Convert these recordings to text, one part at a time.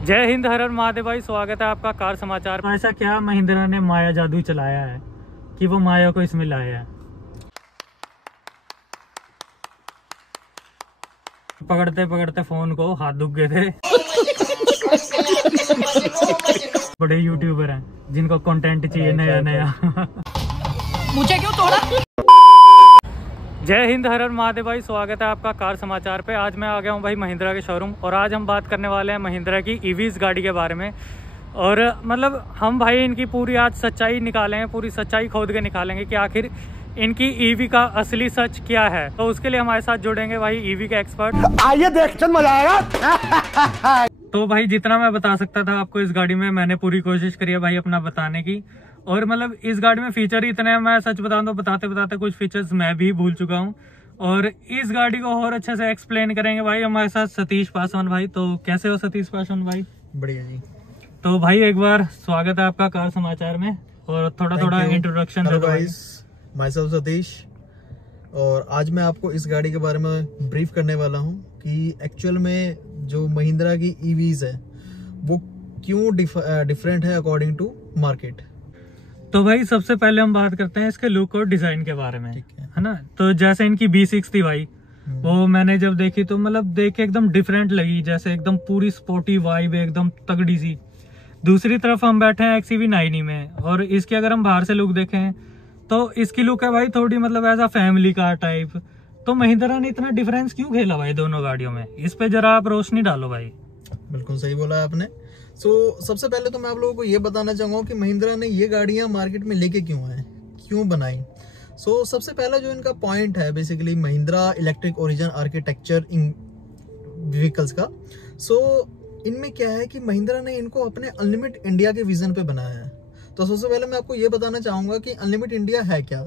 जय हिंद, हर हर महादेव भाई। स्वागत है आपका कार समाचार। ऐसा क्या महिंद्रा ने माया जादू चलाया है कि वो माया को इसमें लाया है। पकड़ते पकड़ते फोन को हाथ दुख गए थे। बड़े यूट्यूबर हैं जिनको कंटेंट चाहिए नया नया। मुझे क्यों तोड़ा? जय हिंद, हर हर महादेव भाई। स्वागत है आपका कार समाचार पे। आज मैं आ गया हूँ भाई महिंद्रा के शोरूम और आज हम बात करने वाले हैं महिंद्रा की ईवीज गाड़ी के बारे में। और मतलब हम भाई इनकी पूरी आज सच्चाई निकालेंगे, पूरी सच्चाई खोद के निकालेंगे कि आखिर इनकी ईवी का असली सच क्या है। तो उसके लिए हमारे साथ जुड़ेंगे भाई ईवी के एक्सपर्ट। आइए देखते मजा आएगा। तो भाई जितना मैं बता सकता था आपको इस गाड़ी में, मैंने पूरी कोशिश करी है भाई अपना बताने की। और मतलब इस गाड़ी में फीचर इतने हैं, मैं सच बताऊं तो बताते बताते कुछ फीचर्स मैं भी भूल चुका हूं। और इस गाड़ी को और अच्छे से एक्सप्लेन करेंगे भाई हमारे साथ सतीश पासवान भाई। तो कैसे हो सतीश पासवान भाई? बढ़िया जी। तो भाई एक बार स्वागत है आपका कार समाचार में और थोड़ा इंट्रोडक्शन दे दो भाई। माय सेल्फ सतीश, और आज मैं आपको इस गाड़ी के बारे में ब्रीफ करने वाला हूं कि एक्चुअल में जो महिंद्रा की ईवीज है वो क्यों डिफरेंट है अकॉर्डिंग टू मार्केट। तो भाई सबसे पहले हम बात करते हैं इसके लुक और डिजाइन के बारे में, है ना। तो जैसे इनकी B6 थी भाई, वो मैंने जब देखी तो मतलब देख के एकदम डिफरेंट लगी, जैसे एकदम पूरी स्पोर्टी वाइब, एकदम तगड़ी सी। दूसरी तरफ हम बैठे हैं XEV9 में और इसकी अगर हम बाहर से लुक देखें तो इसकी लुक है भाई थोड़ी मतलब ऐसा फैमिली कार टाइप। तो महिंद्रा ने इतना डिफरेंस क्यों खेला भाई दोनों गाड़ियों में? इस पे जरा आप रोशनी डालो भाई। बिल्कुल सही बोला है आपने। सबसे पहले तो मैं आप लोगों को ये बताना चाहूंगा कि महिंद्रा ने ये गाड़ियां मार्केट में लेके क्यों आए, क्यों बनाई। सबसे पहला जो इनका पॉइंट है basically Mahindra electric origin architecture इन व्हीकल्स का। इनमें क्या है कि महिंद्रा ने इनको अपने अनलिमिट इंडिया के विजन पे बनाया है। तो सबसे पहले मैं आपको ये बताना चाहूंगा कि अनलिमिट इंडिया है क्या।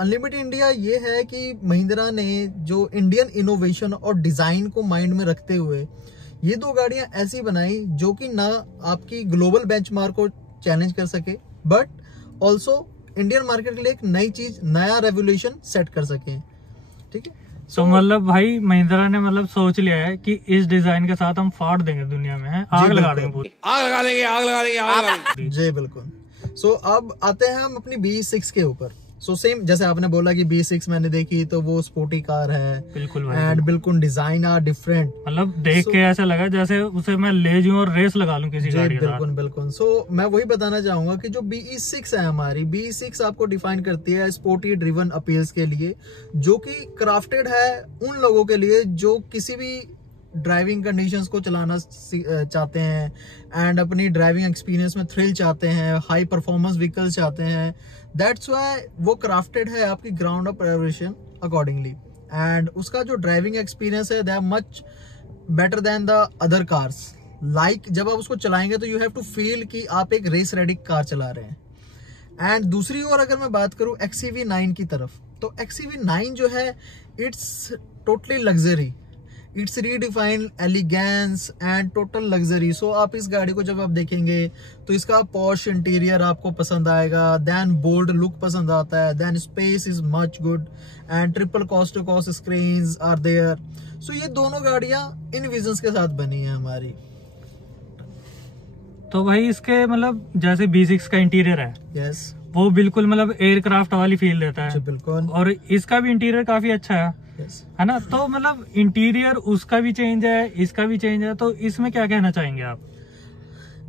अनलिमिट इंडिया ये है कि महिंद्रा ने जो इंडियन इनोवेशन और डिजाइन को माइंड में रखते हुए ये दो गाड़ियां ऐसी बनाई जो कि ना आपकी ग्लोबल बेंचमार्क को चैलेंज कर सके, बट ऑल्सो इंडियन मार्केट के लिए एक नई चीज, नया रेवोल्यूशन सेट कर सके। ठीक है। तो मतलब भाई महिंद्रा ने मतलब सोच लिया है कि इस डिजाइन के साथ हम फाड़ देंगे दुनिया में, आग लगा देंगे पूरी, आग लगा देंगे, आग लगा देंगे, आग लगा देंगे। जी बिल्कुल। अब आते हैं हम अपनी B6 के ऊपर। सेम जैसे आपने बोला कि B6 मैंने देखी तो वो स्पोर्टी कार है, बिल्कुल भाई, एंड बिल्कुल डिजाइन आर डिफरेंट। मतलब देख के ऐसा लगा जैसे उसे मैं ले जाऊं और रेस लगा लूं किसी गाड़ी के साथ। बिल्कुल। मैं वही बताना चाहूंगा कि जो BE6 है हमारी, BE6 आपको डिफाइन करती है स्पोर्टी ड्रिवन अपील्स के लिए, जो कि क्राफ्टेड है उन लोगों के लिए जो किसी भी ड्राइविंग कंडीशंस को चलाना चाहते हैं एंड अपनी ड्राइविंग एक्सपीरियंस में थ्रिल चाहते हैं, हाई परफॉर्मेंस व्हीकल्स चाहते हैं। दैट्स व्हाई वो क्राफ्टेड है आपकी ground up preparation accordingly, and उसका जो ड्राइविंग एक्सपीरियंस है that much better than the other cars. Like जब आप उसको चलाएंगे तो यू हैव टू फील कि आप एक रेस रेडी कार चला रहे हैं। एंड दूसरी ओर अगर मैं बात करूं XEV9 की तरफ, तो XEV9 जो है it's totally luxury, it's redefined elegance and total luxury. आप इस गाड़ी को जब आप देखेंगे तो इसका पॉश इंटीरियर आपको पसंद आएगा, देन बोल्ड लुक पसंद आता है, then space is much good and triple coast to coast screens are there. ये दोनों गाड़ियां इन विजन्स के साथ बनी है हमारी। तो भाई इसके मतलब जैसे B6 का इंटीरियर है, यस, वो बिल्कुल मतलब एयरक्राफ्ट वाली फील देता है। बिल्कुल। और इसका भी इंटीरियर काफी अच्छा है, है ना। तो मतलब इंटीरियर उसका भी चेंज है, इसका भी चेंज है। तो इसमें क्या कहना चाहेंगे आप?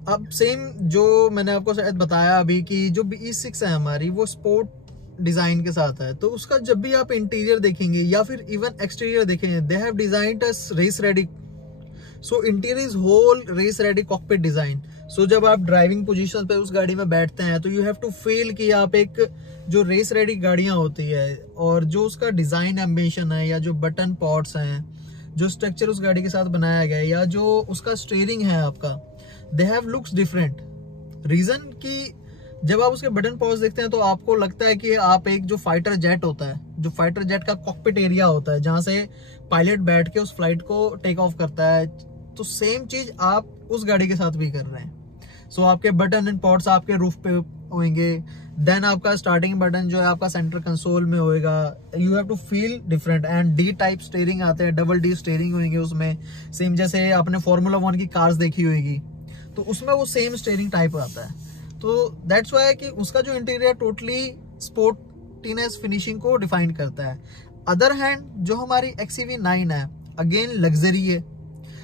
अब सेम जो मैंने आपको शायद बताया अभी कि जो BE6 है हमारी वो स्पोर्ट डिजाइन के साथ है, तो उसका जब भी आप इंटीरियर देखेंगे या फिर इवन एक्सटीरियर देखेंगे, they have designed as race ready. Interior is whole race ready cockpit design. जब आप ड्राइविंग पोजीशन पे उस गाड़ी में बैठते हैं तो यू हैव टू फील कि आप एक जो रेस रेडी गाड़ियां होती है और जो उसका डिजाइन एम्बिशन है, या जो बटन पॉट्स हैं, जो स्ट्रक्चर उस गाड़ी के साथ बनाया गया है, या जो उसका स्टीयरिंग है आपका, they have looks different. Reason कि जब आप उसके बटन पॉट्स देखते हैं तो आपको लगता है कि आप एक जो फाइटर जेट होता है, जो फाइटर जेट का कॉकपिट एरिया होता है जहां से पायलट बैठ के उस फ्लाइट को टेक ऑफ करता है, तो सेम चीज आप उस गाड़ी के साथ भी कर रहे हैं। आपके बटन एंड पॉट्स आपके रूफ पे होंगे, देन आपका स्टार्टिंग बटन जो है आपका सेंटर कंसोल में होएगा, you have to feel different. And D type steering आते हैं, डबल डी स्टीयरिंग होंगे उसमें, सेम जैसे आपने फार्मूला 1 की कार्स देखी होगी तो उसमें वो सेम स्टीयरिंग टाइप आता है। तो दैट्स वाई कि उसका जो इंटीरियर टोटली स्पोर्टीनेस फिनिशिंग को डिफाइन करता है। अदर हैंड जो हमारी XEV9 है अगेन लग्जरी है।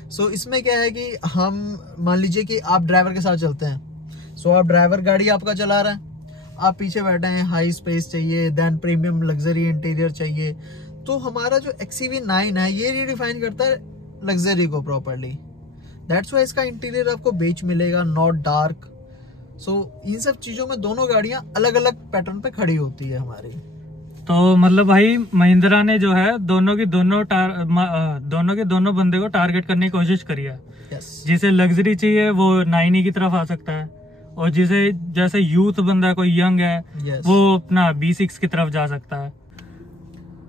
सो इसमें क्या है कि हम मान लीजिए कि आप ड्राइवर के साथ चलते हैं, सो आप ड्राइवर गाड़ी आपका चला रहा है, आप पीछे बैठे हैं, हाई स्पेस चाहिए, देन प्रीमियम लग्जरी इंटीरियर चाहिए, तो हमारा जो XEV9 है ये रिडिफाइन करता है लग्जरी को प्रॉपर्ली। दैट्स वाई इसका इंटीरियर आपको बेज मिलेगा, नॉट डार्क। सो इन सब चीजों में दोनों गाड़ियां अलग अलग पैटर्न पे खड़ी होती है हमारी। तो मतलब भाई महिंद्रा ने जो है दोनों के दोनों बंदे को टारगेट करने की कोशिश करी है। जिसे लग्जरी चाहिए वो 9e की तरफ आ सकता है, और जिसे जैसे यूथ बंदा है, कोई यंग है, वो अपना B6 की तरफ जा सकता है।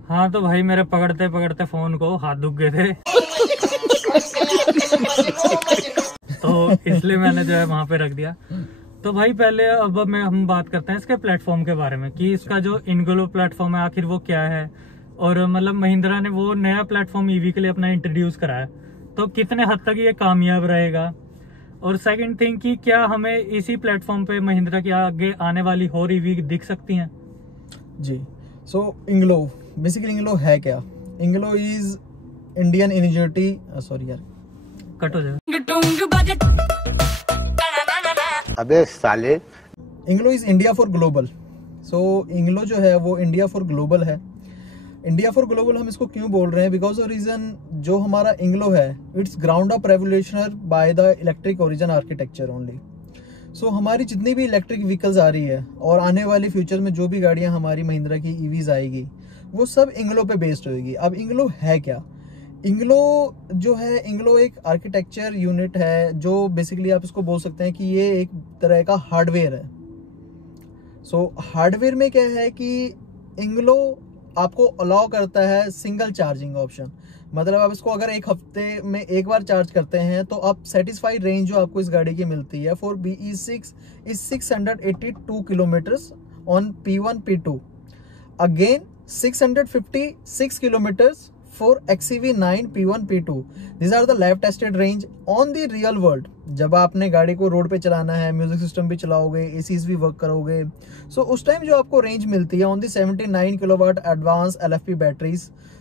हाँ तो भाई मेरे पकड़ते पकड़ते फोन को हाथ दुख गए थे तो इसलिए मैंने जो है वहां पे रख दिया। तो भाई पहले अब हम बात करते हैं इसके प्लेटफॉर्म के बारे में कि इसका जो इनग्लो प्लेटफॉर्म है आखिर वो क्या है, और मतलब महिंद्रा ने वो नया प्लेटफॉर्म ईवी के लिए अपना इंट्रोड्यूस करा है, तो कितने हद तक ये कामयाब रहेगा। और सेकंड थिंग कि क्या हमें इसी प्लेटफॉर्म पे महिंद्रा की आगे आने वाली और ईवी दिख सकती हैं? जी, सो इंग्लो बेसिकली इंग्लो है क्या? इंग्लो इज इंडियन इनिशिएटिव, सॉरी यार कट हो जाए। अबे साले, इंग्लो इज इंडिया फॉर ग्लोबल। सो इंग्लो जो है वो इंडिया फॉर ग्लोबल है। इंडिया फॉर ग्लोबल हम इसको क्यों बोल रहे हैं? बिकॉज ऑफ रीजन जो हमारा इंग्लो है it's ground up revolutionary by the electric origin architecture only. So हमारी जितनी भी इलेक्ट्रिक व्हीकल्स आ रही है और आने वाली फ्यूचर में जो भी गाड़ियां हमारी महिंद्रा की ईवीज आएगी वो सब इंग्लो पे बेस्ड होगी। अब इंग्लो है क्या? इंग्लो जो है, इंग्लो एक आर्किटेक्चर यूनिट है जो बेसिकली आप इसको बोल सकते हैं कि ये एक तरह का हार्डवेयर है। सो हार्डवेयर में क्या है कि इंग्लो आपको अलाउ करता है सिंगल चार्जिंग ऑप्शन। मतलब आप इसको अगर एक हफ्ते में एक बार चार्ज करते हैं तो आप सेटिस्फाइड रेंज जो आपको इस गाड़ी की मिलती है for BE6 is 682 kilometres on P1 P2, again 656 kilometres for XEV9 P1 P2. These are the lab tested range on the real world. जब आपने गाड़ी को रोड पे चलाना है, म्यूजिक सिस्टम भी चलाओगे, एसीज भी वर्क करोगे, सो उस टाइम जो आपको रेंज मिलती है on the 79 kilowatt advance LFP batteries,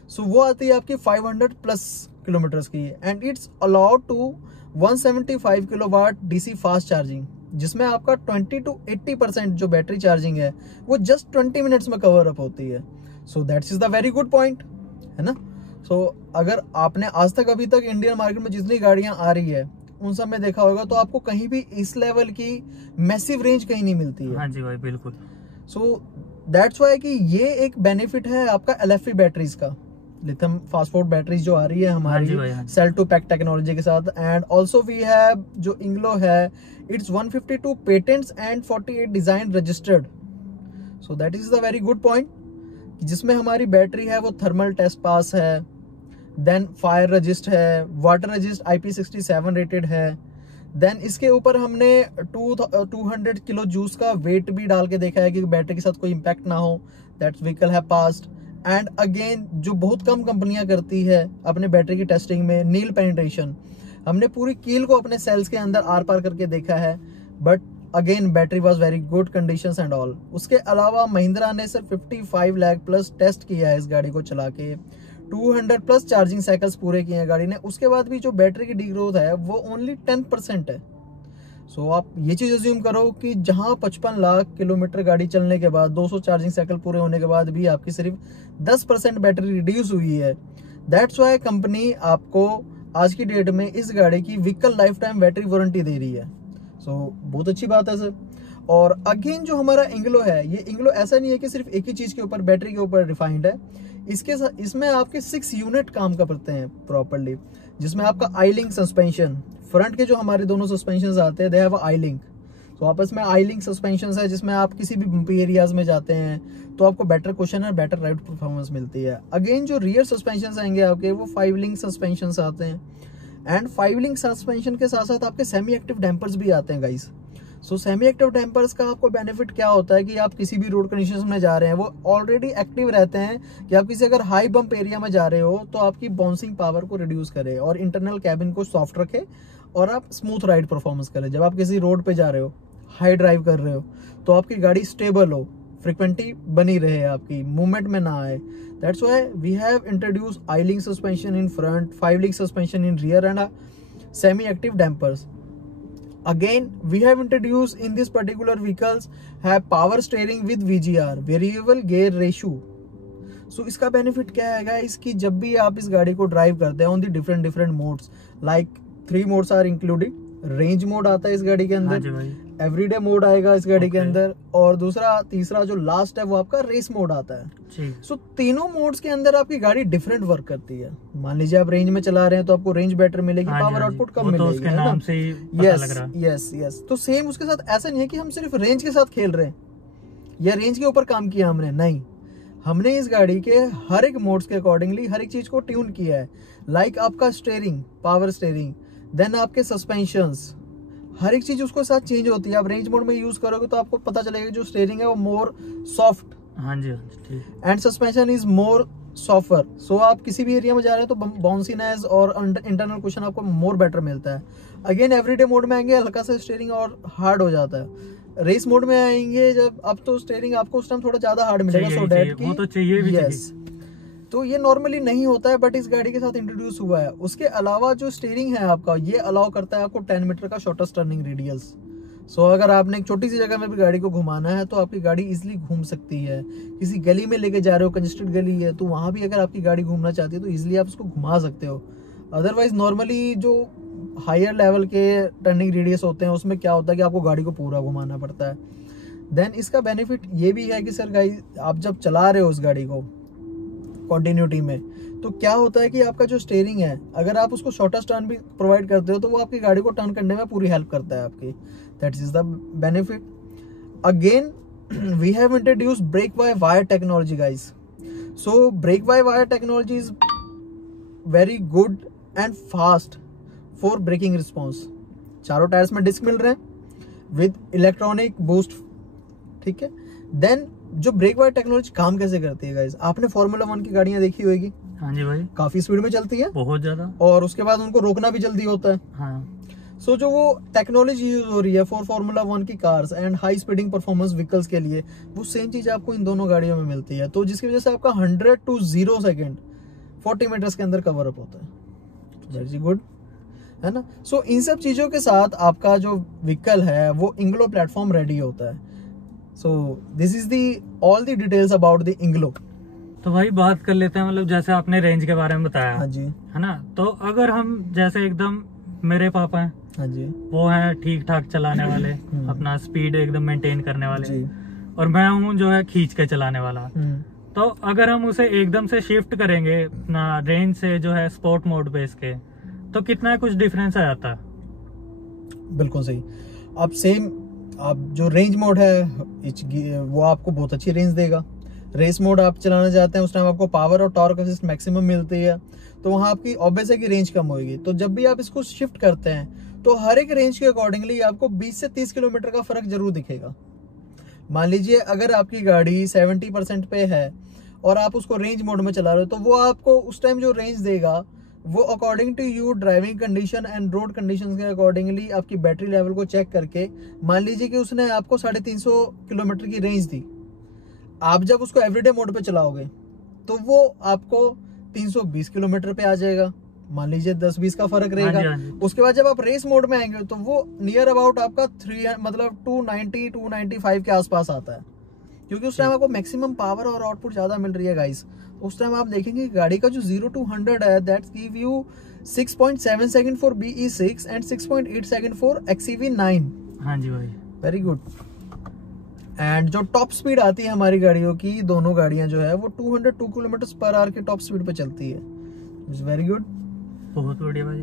so वो आती है आपकी 500 प्लस किलोमीटर्स की, and it's allowed to 175 kilowatt DC fast charging, जिसमें आपका 20 to 80% जो बैटरी चार्जिंग है वो जस्ट 20 मिनट्स में कवर अप होती है। So that's is the very good point, है ना। सो अगर आपने आज तक अभी तक इंडियन मार्केट में जितनी गाड़ियां आ रही है उन सब में देखा होगा तो आपको कहीं भी इस लेवल की मैसिव रेंज कहीं नहीं मिलती है। हाँ जी भाई बिल्कुल। सो दैट्स वाई कि ये एक बेनिफिट है आपका LFP बैटरीज का, लिथियम फास्फोर्ड बैटरीज जो आ रही है हमारी सेल टू पैक टेक्नोलॉजी के साथ। एंड ऑल्सो वी हैव जो इंग्लो है it's 152 patents and 48 design registered. So that is the very good point, जिसमें हमारी बैटरी है वो थर्मल टेस्ट पास है, देन फायर रजिस्ट है, वाटर रजिस्ट IP67 रेटेड है, देन इसके ऊपर हमने 200 किलो जूस का वेट भी डाल के देखा है कि बैटरी के साथ कोई इम्पैक्ट ना हो, दैट व्हीकल है पास्ड। एंड अगेन जो बहुत कम कंपनियां करती है अपने बैटरी की टेस्टिंग में, नील पेनिट्रेशन, हमने पूरी कील को अपने सेल्स के अंदर आर पार करके देखा है, but again battery was very good conditions and all. उसके अलावा महिंद्रा ने सिर्फ 55 लाख प्लस टेस्ट किया है इस गाड़ी को चला के, 200 प्लस चार्जिंग साइकिल्स पूरे किए हैं गाड़ी ने, उसके बाद भी जो बैटरी की डिग्रोथ है वो ओनली 10% है। सो आप ये चीज अज्यूम करो कि जहां 55 लाख किलोमीटर गाड़ी चलने के बाद 200 चार्जिंग साइकिल पूरे होने के बाद भी आपकी सिर्फ 10% बैटरी रिड्यूस हुई है। दैट्स वाई कंपनी आपको आज की डेट में इस गाड़ी की vehicle life time battery warranty दे रही है। सो बहुत अच्छी बात है सर। और अगेन जो हमारा इंग्लो है, ये इंग्लो ऐसा नहीं है कि सिर्फ एक ही चीज के ऊपर, बैटरी के ऊपर डिफाइंड है, इसके साथ इसमें आपके 6 यूनिट काम करते हैं प्रॉपर्ली, जिसमें आपका आई लिंक सस्पेंशन, फ्रंट के जो हमारे दोनों सस्पेंशन आते हैं दे हैव आई लिंक। तो आपस में आई लिंक सस्पेंशन है जिसमें आप किसी भी बम्पी एरियाज में जाते हैं तो आपको बेटर कुशन और बेटर राइड परफॉर्मेंस मिलती है। अगेन जो रियर सस्पेंशन आएंगे आपके वो 5 लिंक सस्पेंशन आते हैं, एंड 5 लिंक सस्पेंशन के साथ साथ आपके सेमी एक्टिव डैम्पर्स भी आते हैं गाइस। सो सेमी एक्टिव डैम्पर्स का आपको बेनिफिट क्या होता है कि आप किसी भी रोड कंडीशंस में जा रहे हैं वो ऑलरेडी एक्टिव रहते हैं कि आप किसी अगर हाई बम्प एरिया में जा रहे हो तो आपकी बाउंसिंग पावर को रिड्यूस करे और इंटरनल कैबिन को सॉफ्ट रखे और आप स्मूथ राइड परफॉर्मेंस करें। जब आप किसी रोड पे जा रहे हो, हाई ड्राइव कर रहे हो, तो आपकी गाड़ी स्टेबल हो, फ्रिक्वेंटली बनी रहे, आपकी मूवमेंट में ना आए। That's why we have introduced I link suspension in front, five link suspension in rear and semi active dampers. Again, we have introduced in this particular vehicles have power steering with VGR, variable gear ratio. So इसका benefit क्या है guys कि जब भी आप इस गाड़ी को ड्राइव करते हैं on the different modes, like 3 modes are included. Range mode आता है इस गाड़ी के अंदर, एवरीडे मोड आएगा इस गाड़ी के अंदर, और तीसरा जो लास्ट है वो आपका रेस मोड आता है. सो तीनों मोड्स के अंदर आपकी गाड़ी डिफरेंट वर्क करती है. मान लीजिए आप रेंज में चला रहे हैं तो आपको रेंज बेटर मिलेगी, पावर आउटपुट कम मिलेगी, है ना. यस. तो सेम उसके साथ ऐसा नहीं है कि हम सिर्फ रेंज के साथ खेल रहे हैं या रेंज के ऊपर काम किया हमने, नहीं. हमने इस गाड़ी के हर एक मोड्स के अकॉर्डिंगली हर एक चीज को ट्यून किया है. लाइक आपका स्टीयरिंग, पावर स्टीयरिंग, देन आपके सस्पेंशंस, हर एक चीज उसके साथ चेंज होती है. आप रेंज मोड में यूज करोगे तो आपको पता चलेगा जो स्टीयरिंग है वो more soft, and suspension is more softer. So आप किसी भी एरिया में जा रहे हैं तो बाउंसीनेस और इंटरनल कुशन आपको मोर बेटर मिलता है. अगेन एवरीडे मोड में आएंगे हल्का सा स्टीयरिंग और हार्ड हो जाता है. रेस मोड में आएंगे जब, अब तो स्टीयरिंग आपको उस टाइम थोड़ा ज्यादा हार्ड मिलेगा, सो दैट की वो तो चाहिए भी. यस, तो ये नॉर्मली नहीं होता है बट इस गाड़ी के साथ इंट्रोड्यूस हुआ है. उसके अलावा जो स्टीयरिंग है आपका ये अलाउ करता है आपको 10 मीटर का शॉर्टेस्ट टर्निंग रेडियस. सो अगर आपने एक छोटी सी जगह में भी गाड़ी को घुमाना है तो आपकी गाड़ी इजिली घूम सकती है. किसी गली में लेके जा रहे हो, कंजेस्टेड गली है, तो वहां भी अगर आपकी गाड़ी घूमना चाहती है तो इजिली आप उसको घुमा सकते हो. अदरवाइज नॉर्मली जो हायर लेवल के टर्निंग रेडियस होते हैं उसमें क्या होता है कि आपको गाड़ी को पूरा घुमाना पड़ता है. देन इसका बेनिफिट ये भी है कि सर गाइस आप जब चला रहे हो उस गाड़ी को कॉन्टिन्यूटी में, तो क्या होता है कि आपका जो स्टीयरिंग है अगर आप उसको शॉर्टेस्ट टर्न भी प्रोवाइड करते हो तो वो आपकी गाड़ी को टर्न करने में पूरी हेल्प करता है आपकी. That is the benefit. Again we have introduced brake by wire technology guys. So brake by wire technology is very good and fast for braking response. चारों टायर्स में डिस्क मिल रहे हैं विद इलेक्ट्रॉनिक बूस्ट. ठीक है. Then जो brake wire technology काम कैसे करती है गाइस, आपने फॉर्मूला 1 की गाड़ियां देखी होगी. हाँ जी भाई, काफी स्पीड में चलती है, बहुत ज्यादा, और उसके बाद उनको रोकना भी जल्दी होता है. हाँ. सो जो वो टेक्नोलॉजी यूज हो रही है फॉर फॉर्मूला 1 की cars and high speeding performance vehicles के लिए, वो सेम चीज आपको इन दोनों गाड़ियों में मिलती है. तो जिसकी वजह से आपका 100 to 0 सेकेंड 40 मीटर्स के अंदर कवर अप होता है. वेरी गुड, है ना. सो इन सब चीजों के साथ आपका जो व्हीकल है वो इंग्लो प्लेटफॉर्म रेडी होता है. So this is the all the details about the INGLO. तो भाई बात कर लेते हैं, मतलब जैसे आपने रेंज के बारे में बताया. हाँ जी, है ना. तो अगर हम जैसे एकदम, मेरे पापा हैं, हाँ जी, वो हैं ठीक ठाक चलाने वाले, अपना स्पीड एकदम मेंटेन करने वाले जी, और मैं हूँ जो है खींच के चलाने वाला. तो अगर हम उसे एकदम से शिफ्ट करेंगे अपना रेंज से जो है स्पोर्ट मोड पे इसके, तो कितना कुछ डिफरेंस आ जाता है. बिल्कुल सही. अब सेम आप जो रेंज मोड है वो आपको बहुत अच्छी रेंज देगा. रेस मोड आप चलाना चाहते हैं उस टाइम आपको पावर और टॉर्क असिस्ट मैक्सिमम मिलती है, तो वहां आपकी ऑब्वियस है कि रेंज कम होगी. तो जब भी आप इसको शिफ्ट करते हैं तो हर एक रेंज के अकॉर्डिंगली आपको 20 से 30 किलोमीटर का फर्क जरूर दिखेगा. मान लीजिए अगर आपकी गाड़ी 70% पे है और आप उसको रेंज मोड में चला रहे हो तो वो आपको उस टाइम जो रेंज देगा वो according to you driving condition and road conditions के अकॉर्डिंगली आपकी बैटरी लेवल को चेक करके, मान लीजिए कि उसने आपको 350 किलोमीटर की रेंज दी, आप जब उसको एवरीडे मोड पे चलाओगे तो वो आपको 320 किलोमीटर पे आ जाएगा. मान लीजिए 10-20 का फर्क रहेगा. उसके बाद जब आप रेस मोड में आएंगे तो वो नियर अबाउट आपका 290-295 के आसपास आता है, क्योंकि उस टाइम आपको मैक्सिमम पावर और आउटपुट ज्यादा मिल रही है गाइस. उस टाइम आप देखेंगे गाड़ी का जो 0 to 100 है that's give you 6.7 second for BE6 and 6.8 second for XEV9. हाँ जी भाई, वेरी गुड. एंड जो टॉप स्पीड आती है हमारी गाड़ियों की, दोनों गाड़ियां जो है वो 202 किलोमीटर/आवर की टॉप स्पीड पे चलती है. इट्स वेरी गुड, बहुत बढ़िया भाई.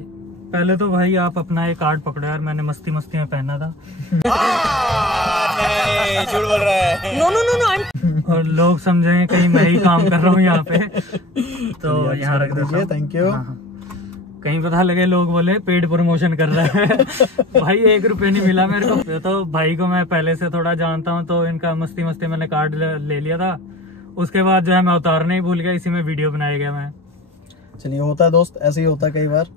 पहले तो भाई आप अपना ये कार्ड पकड़ो यार, मैंने मस्ती में पहना था. झूठ बोल रहा है. नो और लोग समझेंगे कहीं मैं ही काम कर रहा हूँ यहाँ पे, तो यहाँ रख दीजिए. Thank you. कहीं पता लगे लोग बोले पेड प्रमोशन कर रहा है। भाई 1 रुपए नहीं मिला मेरे को। तो भाई को मैं पहले से थोड़ा जानता हूँ, तो इनका मस्ती मस्ती मैंने कार्ड ले लिया था। उसके बाद जो है मैं उतारने ही भूल गया, इसी में वीडियो बनाया गया मैं। चलिए, होता है दोस्त, ऐसे ही होता है कई बार,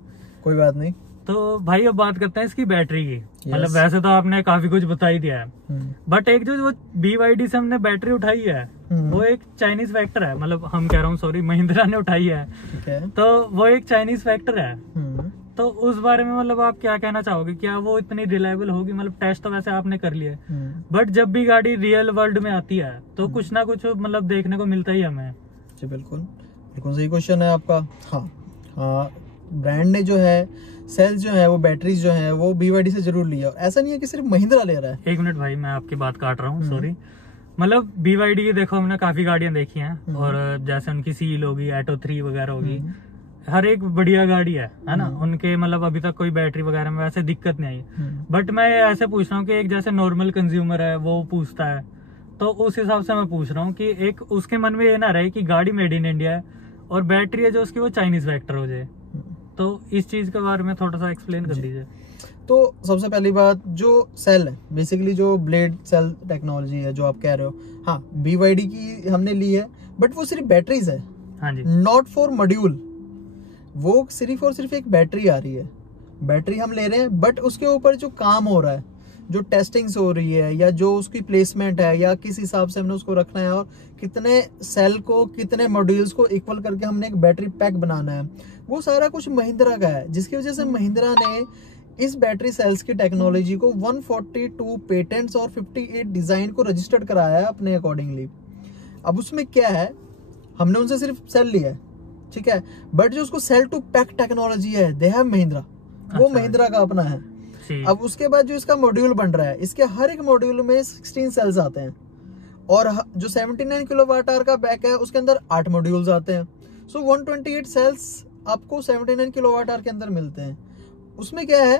कोई बात नहीं। तो भाई अब बात करते हैं इसकी बैटरी की। मतलब वैसे तो आपने काफी कुछ बता ही दिया है, बट एक जो BYD से हमने बैटरी उठाई है वो एक चाइनीज फैक्टर है। मतलब हम कह रहा हूँ, सॉरी, महिंद्रा ने उठाई है, तो वो एक चाइनीज फैक्टर है। तो उस बारे में मतलब आप क्या कहना चाहोगे? क्या वो इतनी रिलायबल होगी? मतलब टेस्ट तो वैसे आपने कर लिया, बट जब भी गाड़ी रियल वर्ल्ड में आती है तो कुछ ना कुछ मतलब देखने को मिलता ही हमें। जी बिल्कुल, बिल्कुल सही क्वेश्चन है आपका। हाँ हाँ, ब्रांड ने जो है सेल्स जो है वो बैटरीज जो है वो BYD से जरूर लिया। ऐसा नहीं है कि सिर्फ महिंद्रा ले रहा है। 1 मिनट भाई, मैं आपकी बात काट रहा हूँ, सॉरी। मतलब BYD की देखो हमने काफी गाड़ियां देखी हैं, और जैसे उनकी सील होगी, एटो 3 वगैरह होगी, हर एक बढ़िया गाड़ी है ना। उनके मतलब अभी तक कोई बैटरी वगैरह में वैसे दिक्कत नहीं आई। बट मैं ऐसे पूछ रहा हूँ कि एक जैसे नॉर्मल कंज्यूमर है वो पूछता है, तो उस हिसाब से मैं पूछ रहा हूँ कि एक उसके मन में ये ना रहे कि गाड़ी मेड इन इंडिया है और बैटरी है जो उसकी वो चाइनीज फैक्टर हो जाए। तो इस चीज के बारे में थोड़ा सा एक्सप्लेन कर दीजिए। तो सबसे पहली बात, जो सेल है बेसिकली जो ब्लेड सेल टेक्नोलॉजी है जो आप कह रहे हो, हाँ BYD की हमने ली है, बट वो सिर्फ बैटरीज है, हाँ जी, नॉट फॉर मॉड्यूल। वो सिर्फ और सिर्फ एक बैटरी आ रही है, बैटरी हम ले रहे हैं, बट उसके ऊपर जो काम हो रहा है, जो टेस्टिंग्स हो रही है, या जो उसकी प्लेसमेंट है, या किस हिसाब से हमने उसको रखना है, और कितने सेल को कितने मॉड्यूल्स को इक्वल करके हमने एक बैटरी पैक बनाना है, वो सारा कुछ महिंद्रा का है। जिसकी वजह से महिंद्रा ने इस बैटरी सेल्स की टेक्नोलॉजी को 142 पेटेंट्स और 58 डिजाइन को रजिस्टर्ड कराया है अपने अकॉर्डिंगली। अब उसमें क्या है, हमने उनसे सिर्फ सेल लिया है, ठीक है, बट जो उसको सेल टू पैक टेक्नोलॉजी है दे हैव महिंद्रा, वो महिंद्रा का अपना है। अब उसके बाद जो इसका मॉड्यूल बन रहा है, इसके हर एक मॉड्यूल में 16 सेल्स आते हैं, और जो 79 किलोवाट आवर का बैक है उसके अंदर 8 मॉड्यूल्स आते हैं। सो 128 सेल्स आपको 79 किलोवाट आवर के अंदर मिलते हैं। उसमें क्या है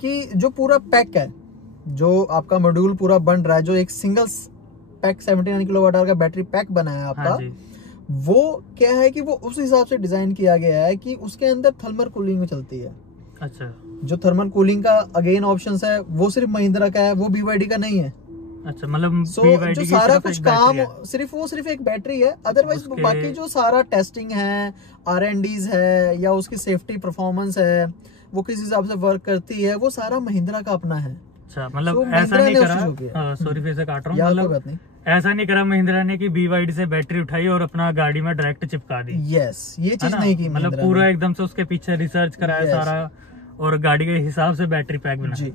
कि जो पूरा पैक है, जो आपका मॉड्यूल पूरा बन रहा है, जो एक सिंगल पैक 79 किलोवाट आवर का बैटरी पैक बना है आपका, वो क्या है कि वो उस हिसाब से डिजाइन किया गया है कि उसके अंदर थर्मल कूलिंग में चलती है। अच्छा, जो थर्मल कूलिंग का अगेन ऑप्शंस है वो सिर्फ महिंद्रा का है, वो BYD का नहीं है। अच्छा, मतलब BYD जो सारा कुछ काम सिर्फ एक बैटरी है, अदरवाइज बाकी जो सारा टेस्टिंग है, R&Ds है, या उसकी सेफ्टी परफॉर्मेंस है, वो किस हिसाब से वर्क करती है, वो सारा महिंद्रा का अपना है। अच्छा, मतलब ऐसा नहीं करा, सॉरी फिर से काट रहा हूँ, मतलब ऐसा नहीं करा महिंद्रा ने कि BYD से बैटरी उठाई और अपना गाड़ी में डायरेक्ट चिपका दी। यस, ये चीज नहीं की, मतलब पूरा एकदम से उसके पीछे रिसर्च कराया सारा, और गाड़ी के हिसाब से बैटरी पैक बना। जी,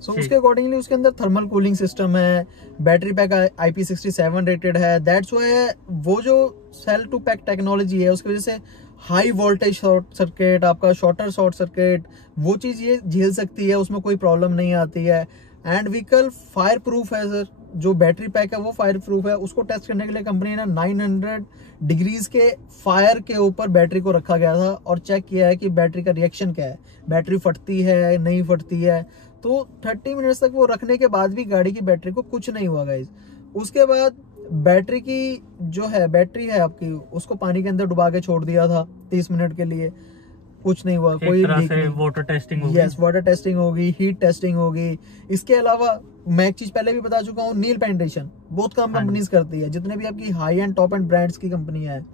सो उसके अकॉर्डिंगली उसके अंदर थर्मल कूलिंग सिस्टम है, बैटरी पैक IP67 रेटेड है। दैट्स व्हाई वो जो सेल टू पैक टेक्नोलॉजी है उसकी वजह से हाई वोल्टेज शॉर्ट सर्किट, आपका शॉर्टर शॉर्ट सर्किट, वो चीज ये झेल सकती है, उसमें कोई प्रॉब्लम नहीं आती है। एंड व्हीकल फायर प्रूफ है सर, जो बैटरी पैक है वो फायर प्रूफ है। उसको टेस्ट करने के लिए कंपनी ने 900 डिग्रीज के फायर के ऊपर बैटरी को रखा गया था और चेक किया है कि बैटरी का रिएक्शन क्या है, बैटरी फटती है नहीं फटती है। तो 30 मिनट्स तक वो रखने के बाद भी गाड़ी की बैटरी को कुछ नहीं हुआ गाइस। उसके बाद बैटरी की जो है बैटरी है आपकी, उसको पानी के अंदर डुबा के छोड़ दिया था 30 मिनट के लिए, कुछ नहीं हुआ, कोई वाटर टेस्टिंग होगी। यस, वाटर टेस्टिंग होगी, हीट टेस्टिंग होगी। इसके अलावा मैं एक चीज पहले भी बता चुका हूँ, नील पेनिट्रेशन बहुत कम कंपनीज करती है। जितने भी आपकी high and top and brands की कंपनी है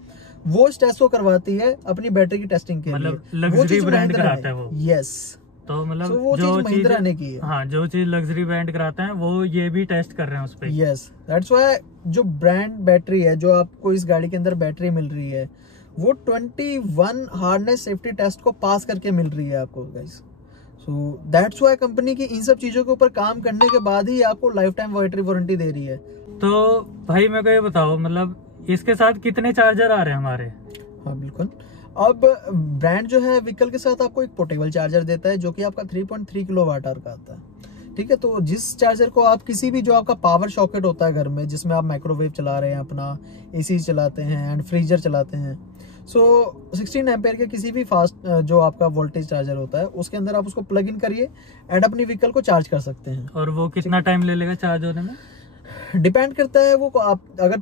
वो इस टेस्ट को करवाती है अपनी बैटरी की टेस्टिंग के लिए, वो चीज ब्रांड कराता है वो। यस, तो मतलब वो चीज महिंद्रा ने की है। हाँ, जो चीज लग्जरी ब्रांड कराते हैं वो ये भी टेस्ट कर रहे हैं उस पे। यस, दैट्स व्हाई जो ब्रांड बैटरी है, जो आपको इस गाड़ी के अंदर बैटरी मिल रही है, वो 21 हार्डनेस सेफ्टी टेस्ट को पास करके मिल रही है आपको guys. So that's why company की इन सब चीजों के ऊपर काम करने के बाद ही आपको लाइफ टाइम बैटरी वारंटी दे रही है। तो भाई मेरे को ये बताओ, मतलब इसके साथ कितने चार्जर आ रहे हैं हमारे? हाँ बिल्कुल, अब ब्रांड जो है व्हीकल के साथ आपको एक पोर्टेबल चार्जर देता है जो कि आपका 3.3 किलोवाट आवर का आता है, ठीक है। तो जिस चार्जर को आप किसी भी, जो आपका पावर सॉकेट होता है घर में, जिसमें आप माइक्रोवेव चला रहे हैं, अपना AC चलाते हैं एंड फ्रीजर चलाते हैं, सो 16 एम्पेयर के किसी भी फास्ट जो आपका वोल्टेज चार्जर होता है उसके अंदर आप उसको प्लग इन करिए एंड अपनी व्हीकल को चार्ज कर सकते हैं। और वो कितना टाइम ले लेगा चार्ज होने में? डिपेंड करता है वो आप अगर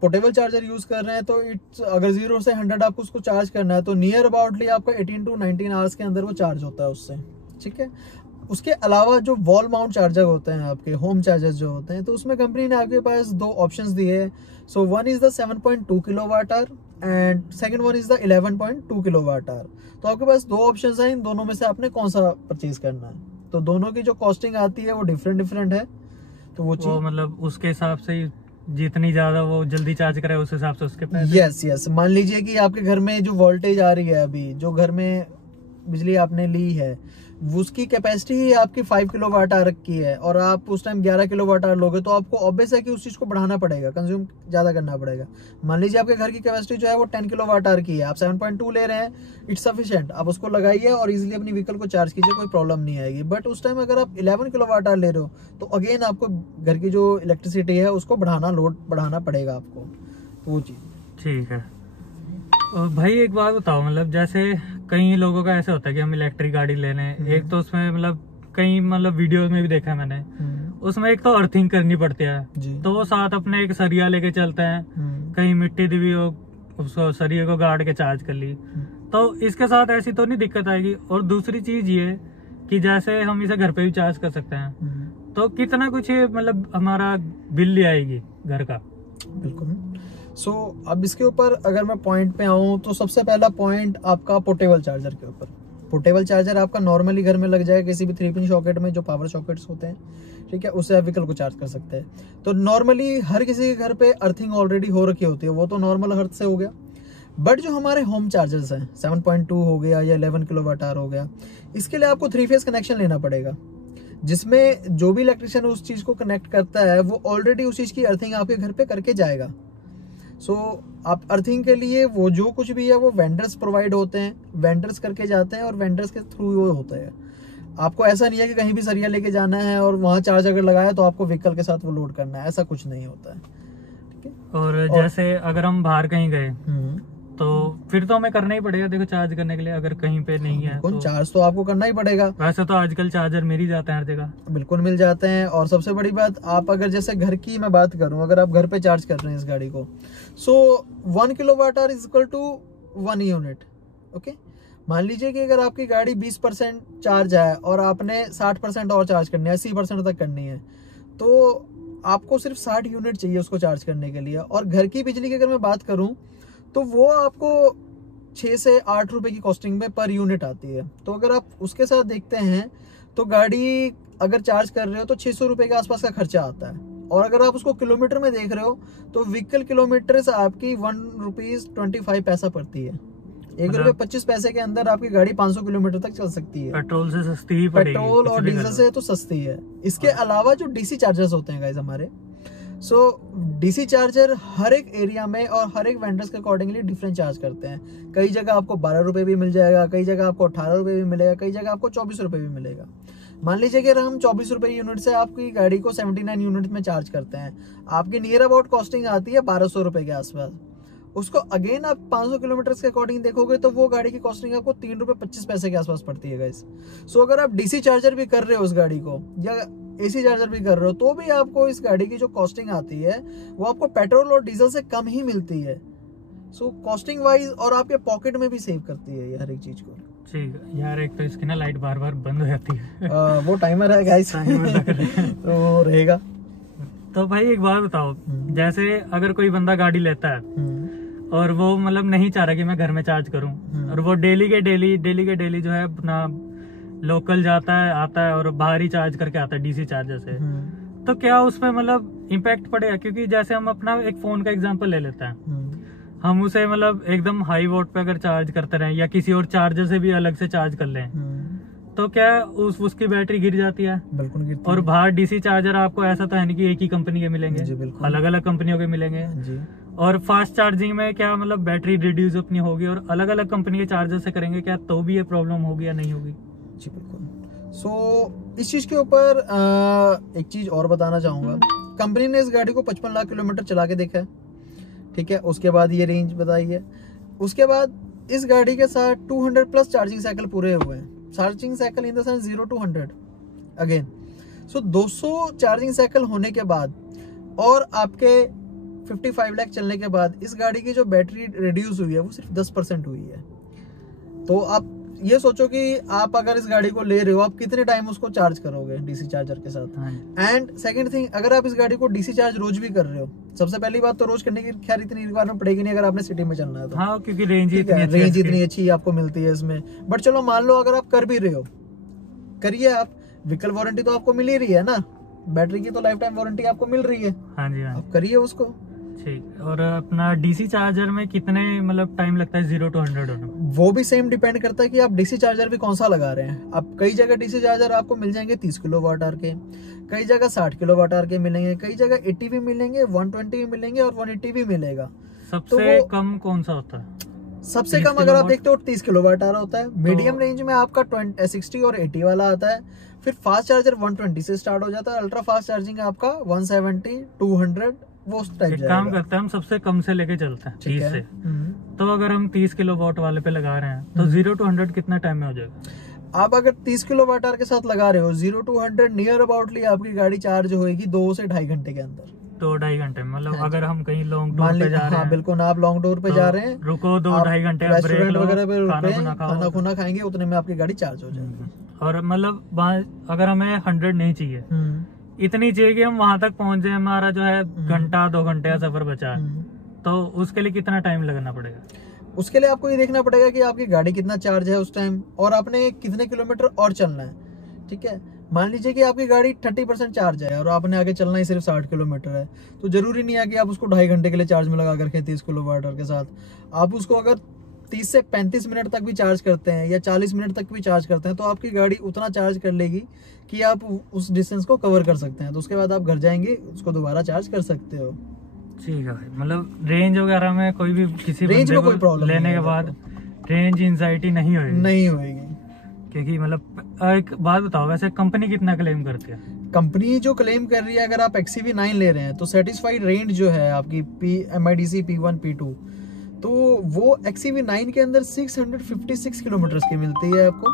पोर्टेबल चार्जर यूज कर रहे हैं तो इट्स अगर 0 से 100 आपको उसको चार्ज करना है तो नियर अबाउटली आपका 18 to 19 आवर्स के अंदर वो चार्ज होता है उससे, ठीक है। उसके अलावा जो वॉल माउंट चार्जर होते हैं आपके होम चार्जर जो होते हैं, तो उसमें कंपनी ने आपके पास 2 ऑप्शंस दिए हैं। So one is the 7.2 kilowatt hour and second one is the 11.2 kilowatt hour. तो आपके पास 2 ऑप्शंस हैं, इन दोनों में से आपने कौन सा परचेज करना है। तो दोनों की जो कॉस्टिंग आती है वो डिफरेंट है। तो वो मतलब उसके हिसाब से जितनी ज्यादा वो जल्दी चार्ज करे उस हिसाब से उसके पैसे। यस मान लीजिए कि आपके घर में जो वोल्टेज आ रही है, अभी जो घर में बिजली आपने ली है उसकी कैपेसिटी ही आपकी 5 किलोवाट आवर की है और आप उस टाइम 11 किलोवाट आवर लोगे तो आपको ऑब्वियस है कि उस चीज को बढ़ाना पड़ेगा, कंज्यूम ज्यादा करना पड़ेगा। मान लीजिए आपके घर की कैपेसिटी जो है वो 10 किलोवाट आवर की है, आप 7.2 ले रहे हैं, इट्स सफिशिएंट, आप उसको लगाइए और इजीली अपनी व्हीकल को चार्ज कीजिए, कोई प्रॉब्लम नहीं आएगी। बट उस टाइम अगर आप 11 किलोवाट आवर ले रहे हो तो अगेन आपको घर की जो इलेक्ट्रिसिटी है उसको लोड बढ़ाना पड़ेगा आपको, तो वो चीज। ठीक है। और भाई एक बात बताओ, मतलब जैसे कई लोगों का ऐसे होता है कि हम इलेक्ट्रिक गाड़ी ले लें, एक तो उसमें मतलब कई वीडियोस में भी देखा है मैंने, उसमें एक तो अर्थिंग करनी पड़ती है, तो वो साथ अपने एक सरिया लेके चलते हैं, कहीं मिट्टी दी हो उसको सरिये को गाड़ के चार्ज कर ली, तो इसके साथ ऐसी तो नहीं दिक्कत आएगी। और दूसरी चीज ये कि जैसे हम इसे घर पे भी चार्ज कर सकते हैं, तो कितना कुछ मतलब हमारा बिल ले आएगी घर का। बिल्कुल। सो अब इसके ऊपर अगर मैं पॉइंट पे आऊँ तो सबसे पहला पॉइंट आपका पोर्टेबल चार्जर के ऊपर। पोर्टेबल चार्जर आपका नॉर्मली घर में लग जाएगा किसी भी 3 पिन सॉकेट में, जो पावर सॉकेट्स होते हैं, ठीक है, उससे आप व्हीकल को चार्ज कर सकते हैं। तो नॉर्मली हर किसी के घर पे अर्थिंग ऑलरेडी हो रखी होती है, वो तो नॉर्मल अर्थ से हो गया। बट जो हमारे होम चार्जर्स हैं 7.2 हो गया या 11 किलोवाट आवर हो गया, इसके लिए आपको 3 फेज कनेक्शन लेना पड़ेगा, जिसमें जो भी इलेक्ट्रिशियन उस चीज को कनेक्ट करता है वो ऑलरेडी उस चीज की अर्थिंग आपके घर पे करके जाएगा। सो आप अर्थिंग के लिए वो जो कुछ भी है वो वेंडर्स प्रोवाइड होते हैं, वेंडर्स करके जाते हैं और वेंडर्स के थ्रू वो होता है। आपको ऐसा नहीं है कि कहीं भी सरिया लेके जाना है और वहां चार्ज अगर लगाया तो आपको व्हीकल के साथ वो लोड करना है, ऐसा कुछ नहीं होता है, ठीक है। और जैसे अगर हम बाहर कहीं गए तो फिर तो हमें करना ही पड़ेगा, देखो चार्ज करने के लिए, अगर कहीं पे नहीं है तो चार्ज तो आपको करना ही पड़ेगा। वैसे तो आजकल चार्जर मिल ही जाते हैं हर जगह, बिल्कुल मिल जाते हैं। और सबसे बड़ी बात, आप अगर जैसे घर की मैं बात करूं, अगर आप घर पे चार्ज कर रहे हैं इस गाड़ी को, so 1 kilowatt hour is equal to 1 unit, okay. मान लीजिए कि अगर आपकी गाड़ी 20% चार्ज है और आपने 60% और चार्ज करनी है, 80% तक करनी है, तो आपको सिर्फ 60 यूनिट चाहिए उसको चार्ज करने के लिए। और घर की बिजली की अगर मैं बात करूं तो वो आपको 6 से 8 रुपए की कॉस्टिंग में पर यूनिट आती है। तो अगर आप उसके साथ देखते हैं तो गाड़ी अगर चार्ज कर रहे हो तो 600 रुपए के आसपास का खर्चा आता है। और अगर आप उसको किलोमीटर में देख रहे हो तो व्हीकल किलोमीटर से आपकी 1.25 पैसा पड़ती है। 1 रुपए 25 पैसे के अंदर आपकी गाड़ी 500 किलोमीटर तक चल सकती है। पेट्रोल से सस्ती ही पड़ेगी, पेट्रोल और डीजल से तो सस्ती है। इसके अलावा जो डीसी चार्जर्स होते हैं गाइस हमारे, सो डीसी चार्जर हर एक एरिया में और हर एक वेंडर्स के अकॉर्डिंगली डिफरेंट चार्ज करते हैं। कई जगह आपको 12 रुपए भी मिल जाएगा, कई जगह आपको 18 रुपए भी मिलेगा, कई जगह आपको 24 रुपए भी मिलेगा। मान लीजिए कि अगर हम 24 रुपए यूनिट से आपकी गाड़ी को 79 यूनिट में चार्ज करते हैं, आपकी नियर अबाउट कॉस्टिंग आती है 1200 रुपए के आसपास। उसको अगेन आप 500 किलोमीटर के अकॉर्डिंग देखोगे तो वो गाड़ी की कॉस्टिंग आपको 3 रुपए 25 पैसे के आसपास पड़ती है गाइस। सो अगर आप डीसी चार्जर भी कर रहे हो उस गाड़ी को या एसी चार्जर भी कर रहे हो तो भी आपको इस गाड़ी की जो कॉस्टिंग आती है वो आपको पेट्रोल और डीजल से कम ही मिलती है। सो कॉस्टिंग वाइज और आपके पॉकेट में भी सेव करती है ये हर एक चीज को। ठीक है यार, एक तो इसकी ना लाइट बार बार बंद हो जाती है। वो टाइमर है गाइस, तो रहेगा। तो भाई एक बात बताओ, जैसे अगर कोई बंदा गाड़ी लेता है और वो मतलब नहीं चाह रहा कि मैं घर में चार्ज करूं, और वो डेली के डेली जो है अपना लोकल जाता है आता है और बाहर ही चार्ज करके आता है डीसी चार्जर से, तो क्या उसमें मतलब इम्पैक्ट पड़ेगा? क्योंकि जैसे हम अपना एक फोन का एग्जांपल ले लेते हैं, हम उसे मतलब एकदम हाई वोल्ट पे अगर चार्ज करते रहें या किसी और चार्जर से भी अलग से चार्ज कर लें, तो क्या उसकी बैटरी गिर जाती है? बिल्कुल गिरती और बाहर डीसी चार्जर आपको ऐसा तो है नहीं कि एक ही कंपनी के मिलेंगे, अलग अलग कंपनियों के मिलेंगे जी। और फास्ट चार्जिंग में क्या मतलब बैटरी रिड्यूस अपनी होगी और अलग अलग कंपनी के चार्जर से करेंगे, क्या तो भी ये प्रॉब्लम होगी या नहीं होगी? जी बिल्कुल। सो इस चीज के ऊपर एक चीज और बताना चाहूंगा। कंपनी ने इस गाड़ी को 55 लाख किलोमीटर चला के देखा है, ठीक है, उसके बाद ये रेंज बताई है। उसके बाद इस गाड़ी के साथ 200 प्लस चार्जिंग साइकिल पूरे हुए हैं। Charging cycle in the sense 0 to 100 again. So 200 charging cycle होने के बाद और आपके 55 लाख चलने के बाद इस गाड़ी की जो बैटरी रिड्यूस हुई है वो सिर्फ 10% हुई है। तो आप ये सोचो कि आप अगर इस गाड़ी को ले रहे हो, आप कितने टाइम उसको चार्ज करोगे डीसी चार्जर के साथ। एंड सेकंड थिंग, अगर आप इस गाड़ी को डीसी चार्ज रोज भी कर रहे हो, सबसे पहली बात तो रोज करने की खैर इतनी रिक्वायरमेंट पड़ेगी नहीं अगर आपने सिटी में चलना है तो। हाँ, क्योंकि रेंज इतनी अच्छी आपको मिलती है इसमें। बट चलो मान लो अगर आप कर भी रहे हो, करिए आप, व्हीकल वारंटी तो आपको मिल ही रही है ना, बैटरी की तो लाइफ टाइम वारंटी आपको मिल रही है। हाँ जी, हाँ, आप करिए उसको। ठीक। और अपना डीसी चार्जर में कितने मतलब टाइम लगता है 0 to 100 होने में? वो भी सेम डिपेंड करता है कि आप डीसी चार्जर भी कौन सा लगा रहे हैं। अब कई जगह डीसी चार्जर आपको मिल जाएंगे 30 किलोवाट आवर के, कई जगह 60 किलोवाट आवर के मिलेंगे, कई जगह 80 भी मिलेंगे, 120 भी मिलेंगे और 180 भी मिलेगा। सबसे कम कौन सा होता है? सबसे कम अगर आप देखते हो 30 किलोवाट आवर होता है। मीडियम रेंज में आपका 60 और 80 वाला आता है। फिर फास्ट चार्जर 120 से स्टार्ट हो जाता है। अल्ट्रा फास्ट चार्जिंग आपका 170, 200 वो टाइप जाएगा। काम करते हैं हम सबसे कम से लेके चलते हैं 30 से। तो अगर हम 30 किलोवाट वाले पे लगा रहे हैं तो 0 to 100 कितना टाइम में हो जाएगा? आप अगर 30 किलोवाट आवर के साथ लगा रहे हो 0 to 100 नियर अबाउटली आपकी गाड़ी चार्ज होएगी 2 से 2.5 घंटे के अंदर। 2-2.5 घंटे मतलब अगर हम कहीं लॉन्ग टूर पे जा रहे हैं। बिल्कुल, आप लॉन्ग टूर पे जा रहे हैं, रुको 2-2.5 घंटे रेस्टोरेंट वगैरह पे रुके खाना खुना खाएंगे, उतने में आपकी गाड़ी चार्ज हो जाएगी। और मतलब अगर हमें 100 नहीं चाहिए, इतनी चाहिए कि हम वहां तक पहुंच जाए, हमारा जो है घंटा 2 घंटे का सफर बचा है, तो उसके लिए कितना टाइम लगना पड़ेगा? उसके लिए आपको ये देखना पड़ेगा कि आपकी गाड़ी कितना चार्ज है उस टाइम और आपने कितने किलोमीटर और चलना है। ठीक है, मान लीजिए कि आपकी गाड़ी 30% चार्ज है और आपने आगे चलना ही सिर्फ 60 किलोमीटर है, तो जरूरी नहीं है कि आप उसको 2.5 घंटे के लिए चार्ज में लगा कर रखें 30 किलोवाट आवर के साथ। आप उसको अगर 30 से 35 मिनट तक भी चार्ज करते हैं या 40 मिनट तक भी चार्ज करते हैं तो आपकी गाड़ी उतना चार्ज कर लेगी कि आप उस डिस्टेंस को कवर कर सकते हैं। तो उसके बाद आप घर जाएंगे, उसको दोबारा चार्ज कर सकते हो। ठीक है भाई, मतलब रेंज वगैरह में कोई भी किसी रेंज में कोई प्रॉब्लम लेने के बाद रेंज एंजाइटी नहीं होगी क्योंकि मतलब एक बात बताओ, वैसे कंपनी कितना क्लेम करती है? कंपनी जो क्लेम कर रही है, अगर आप XCV9 ले रहे हैं तो सेटिस्फाइड रेंज जो है आपकी MIDC P1 P2, तो वो XCV9 के अंदर 656 किलोमीटर की मिलती है आपको,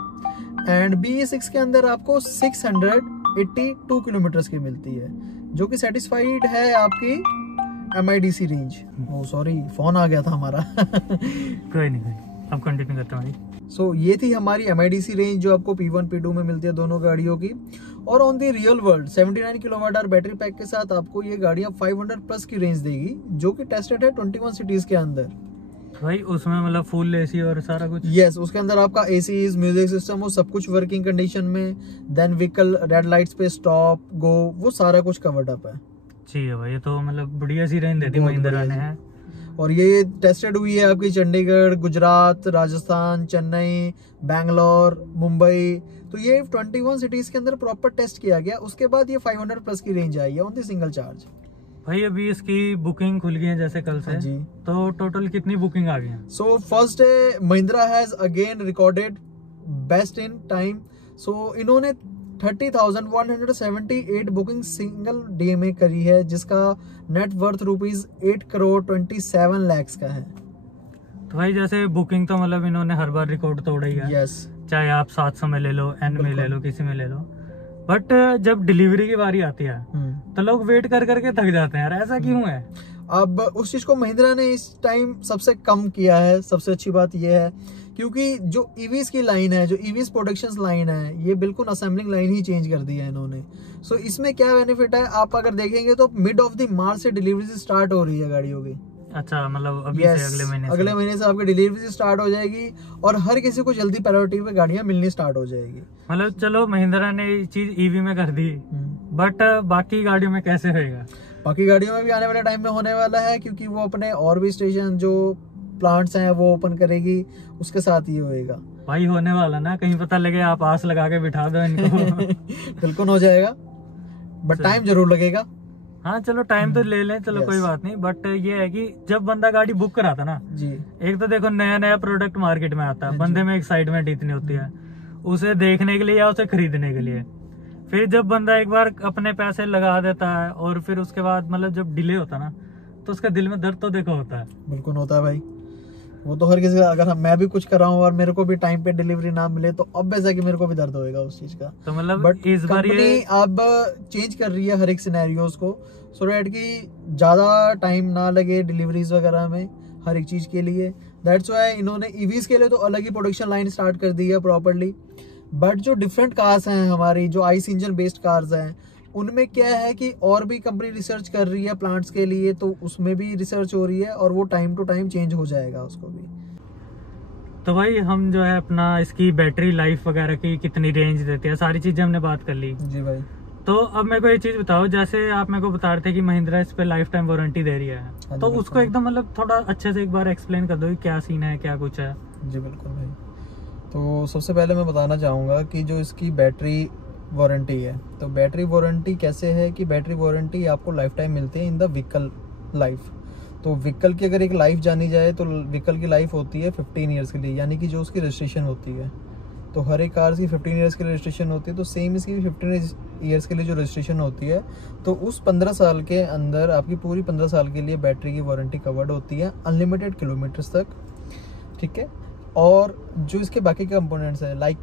एंड BE6 के अंदर आपको 682 किलोमीटर की मिलती है, जो कि सेटिस्फाइड है आपकी MIDC रेंज। ओ सॉरी, फोन आ गया था हमारा। कोई नहीं, अब कंटिन्यू करते हैं। सो ये थी हमारी MIDC रेंज जो आपको P1 P2 में मिलती है दोनों गाड़ियों की। और on the real world 79 kilowatt hour battery pack के साथ आपको ये गाड़ियां 500 प्लस की रेंज देगी, जो कि टेस्टेड है 21 सिटीज के अंदर। भाई उसमें मतलब फुल AC और सारा कुछ? यस, उसके अंदर आपका ACs, म्यूजिक सिस्टम, वो सब कुछ वर्किंग कंडीशन में। देन व्हीकल रेड लाइट्स पे स्टॉप गो, वो सारा कुछ कवर्ड अप है। ठीक है भाई, ये तो मतलब बढ़िया सी रेंज देती महिंद्रा ने है। और ये टेस्टेड हुई है आपकी चंडीगढ़, गुजरात, राजस्थान, चेन्नई, बैंगलोर, मुंबई, तो ये 21 सिटीज के अंदर प्रॉपर टेस्ट किया गया। उसके बाद ये 500 प्लस की रेंज आई है ऑन दी सिंगल चार्ज। भाई अभी इसकी बुकिंग खुल गई है जैसे कल से जी, तो टोटल कितनी बुकिंग आ गई है? So first day Mahindra has again recorded best in time. So इन्होंने 30,178 बुकिंग सिंगल डे में करी है, जिसका नेट वर्थ रुपीज 8,27 लाख का है। तो भाई जैसे बुकिंग तो मतलब इन्होंने हर बार रिकॉर्ड तोड़ा ही है। यस, चाहे आप 700 में ले लो, N में ले लो, किसी में ले लो, बट जब डिलीवरी की बारी आती है तो लोग वेट कर करके थक जाते हैं यार, ऐसा क्यों है? अब उस चीज को महिंद्रा ने इस टाइम सबसे कम किया है। सबसे अच्छी बात यह है क्योंकि जो EVs की लाइन है, जो EVs प्रोडक्शन लाइन है, ये बिल्कुल असेंबलिंग लाइन ही चेंज कर दी है इन्होंने। सो इसमें क्या बेनिफिट है, आप अगर देखेंगे तो मिड ऑफ द मार्च से डिलीवरी स्टार्ट हो रही है गाड़ियों की। अच्छा, मतलब अभी से अगले महीने से आपकी डिलीवरी स्टार्ट हो जाएगी और हर किसी को जल्दी प्रायोरिटी पे गाड़ियां मिलनी स्टार्ट हो जाएगी। मतलब चलो महिंद्रा ने ये चीज EV में कर दी, बट बाकी गाड़ियों में कैसे होएगा? बाकी गाड़ियों में भी आने वाले टाइम में होने वाला है, क्योंकि वो अपने और भी स्टेशन जो प्लांट्स हैं वो ओपन करेगी, उसके साथ ही होएगा। भाई होने वाला ना, कहीं पता लगे आप आस लगा के बिठा दो इनको। बिल्कुल हो जाएगा, बट टाइम जरूर लगेगा। हाँ चलो टाइम तो ले लें, चलो कोई बात नहीं, बट ये है कि जब बंदा गाड़ी बुक कराता ना जी, एक तो देखो नया नया प्रोडक्ट मार्केट में आता है, बंदे में एक्साइटमेंट इतनी होती है उसे देखने के लिए या उसे खरीदने के लिए। फिर जब बंदा एक बार अपने पैसे लगा देता है और फिर उसके बाद मतलब जब डिले होता है ना, तो उसका दिल में दर्द तो देखो होता है। बिल्कुल होता है भाई। वो तो हर किसी का, अगर मैं भी कुछ कर रहा हूँ और मेरे को भी टाइम पे डिलीवरी ना मिले तो अब ऐसा कि मेरे को भी दर्द होएगा उस चीज का। तो मतलब बट इस बार कंपनी ये अब चेंज कर रही है हर एक सिनेरियोज को, सो दैट कि ज्यादा टाइम ना लगे डिलीवरीज वगैरह में हर एक चीज के लिए। दैट्स व्हाई इन्होंने ईवीज के लिए तो अलग ही प्रोडक्शन लाइन स्टार्ट कर दी है प्रॉपर्ली। बट जो डिफरेंट कार्स हैं हमारी, जो आइस इंजन बेस्ड कार्स हैं, उनमें क्या है कि और भी कंपनी रिसर्च कर रही है प्लांट्स के लिए, तो उसमें भी रिसर्च हो रही है और वो टाइम टू टाइम चेंज हो जाएगा उसको भी। तो भाई हम जो है अपना इसकी बैटरी लाइफ वगैरह की कितनी रेंज देती है, सारी चीजें हमने बात कर ली। जी भाई। तो अब मेरे को एक चीज बताओ, जैसे आप मेरे को बता रहे थे कि महिंद्रा इस पे लाइफ टाइम वारंटी दे रही है, तो उसको एकदम मतलब थोड़ा अच्छे से एक बार एक्सप्लेन कर दो कि क्या सीन है, क्या कुछ है। जी बिल्कुल भाई। तो सबसे पहले मैं बताना चाहूँगा कि जो इसकी बैटरी वारंटी है, तो बैटरी वारंटी कैसे है कि बैटरी वारंटी आपको लाइफ टाइम मिलती है इन द व्हीकल लाइफ। तो व्हीकल की अगर एक लाइफ जानी जाए तो व्हीकल की लाइफ होती है 15 ईयर्स के लिए, यानी कि जो उसकी रजिस्ट्रेशन होती है। तो हर एक कार की 15 ईयर्स के लिए रजिस्ट्रेशन होती है, तो सेम इसकी 15 ईयर्स के लिए जो रजिस्ट्रेशन होती है, तो उस 15 साल के अंदर आपकी पूरी 15 साल के लिए बैटरी की वारंटी कवर्ड होती है, अनलिमिटेड किलोमीटर्स तक। ठीक है। और जो इसके बाकी के कंपोनेंट्स हैं, लाइक